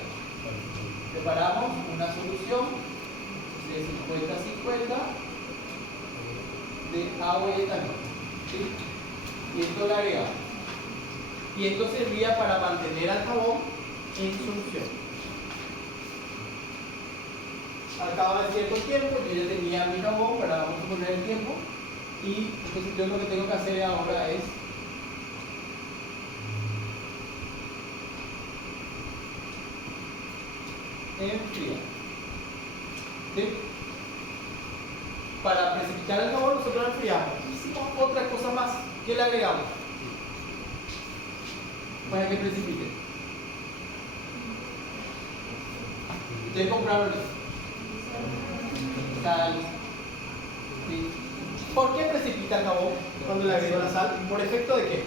Preparamos una solución de 50-50 de agua y etanol, ¿sí? Y esto le agregamos. Y esto servía para mantener al jabón en solución. Al cabo de cierto tiempo, yo ya tenía mi jabón, pero vamos a poner el tiempo. Y entonces yo lo que tengo que hacer ahora es enfriar. ¿Sí? Para precipitar el jabón nosotros enfriamos. Hicimos otra cosa más. ¿Qué le agregamos? Para que precipite. Ustedes compraron sal. ¿Sí? ¿Por qué precipita el jabón cuando le agrego la sal? ¿Por efecto de qué?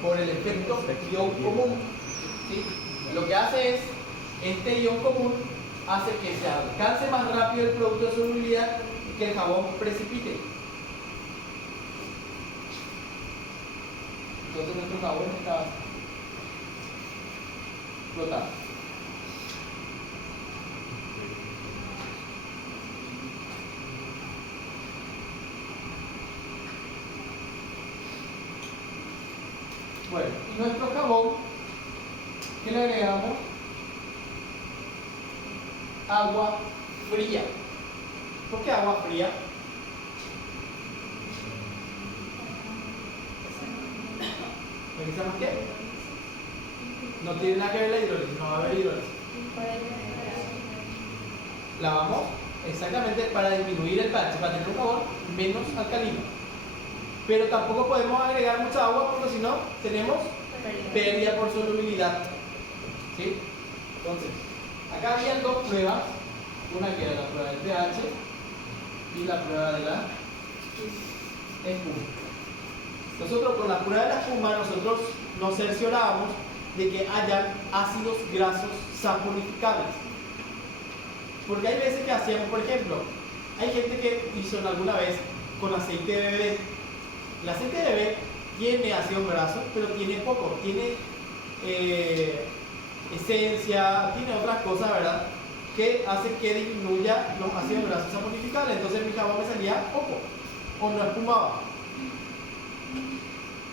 Por el efecto ion común. ¿Sí? Lo que hace es, este ion común hace que se alcance más rápido el producto de solubilidad y que el jabón precipite. Entonces nuestro jabón está flotando. Bueno, y nuestro jabón, ¿qué le agregamos? Agua fría. ¿Por qué agua fría? ¿Revisamos qué? No tiene nada que ver la hidrólisis, no va a haber hidrólisis. Lavamos exactamente para disminuir el pH, para tener un jabón menos alcalino. Pero tampoco podemos agregar mucha agua porque si no tenemos pérdida por solubilidad. ¿Sí? Entonces, acá habían dos pruebas, una que era la prueba del pH y la prueba de la espuma. Nosotros con la prueba de la espuma nosotros nos cerciorábamos de que hayan ácidos grasos saponificables. Porque hay veces que hacíamos, por ejemplo, hay gente que hizo alguna vez con aceite de bebé. El aceite de bebé tiene ácidos grasos, pero tiene poco, tiene esencia, tiene otras cosas, ¿verdad? Que hacen que disminuya los ácidos grasos saponificables. Entonces mi jabón me salía poco o no espumaba.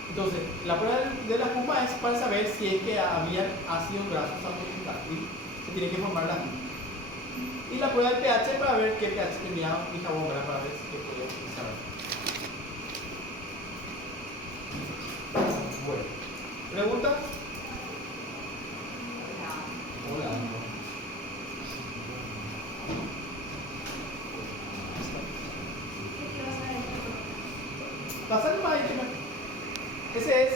Entonces, la prueba de la espuma es para saber si es que había ácidos grasos saponificables y se tiene que formar la espuma. Y la prueba del pH para ver qué pH tenía mi jabón, ¿verdad? Para ver si que podía utilizar. Bueno, ¿preguntas? Hola. Pasar más ahí, ese es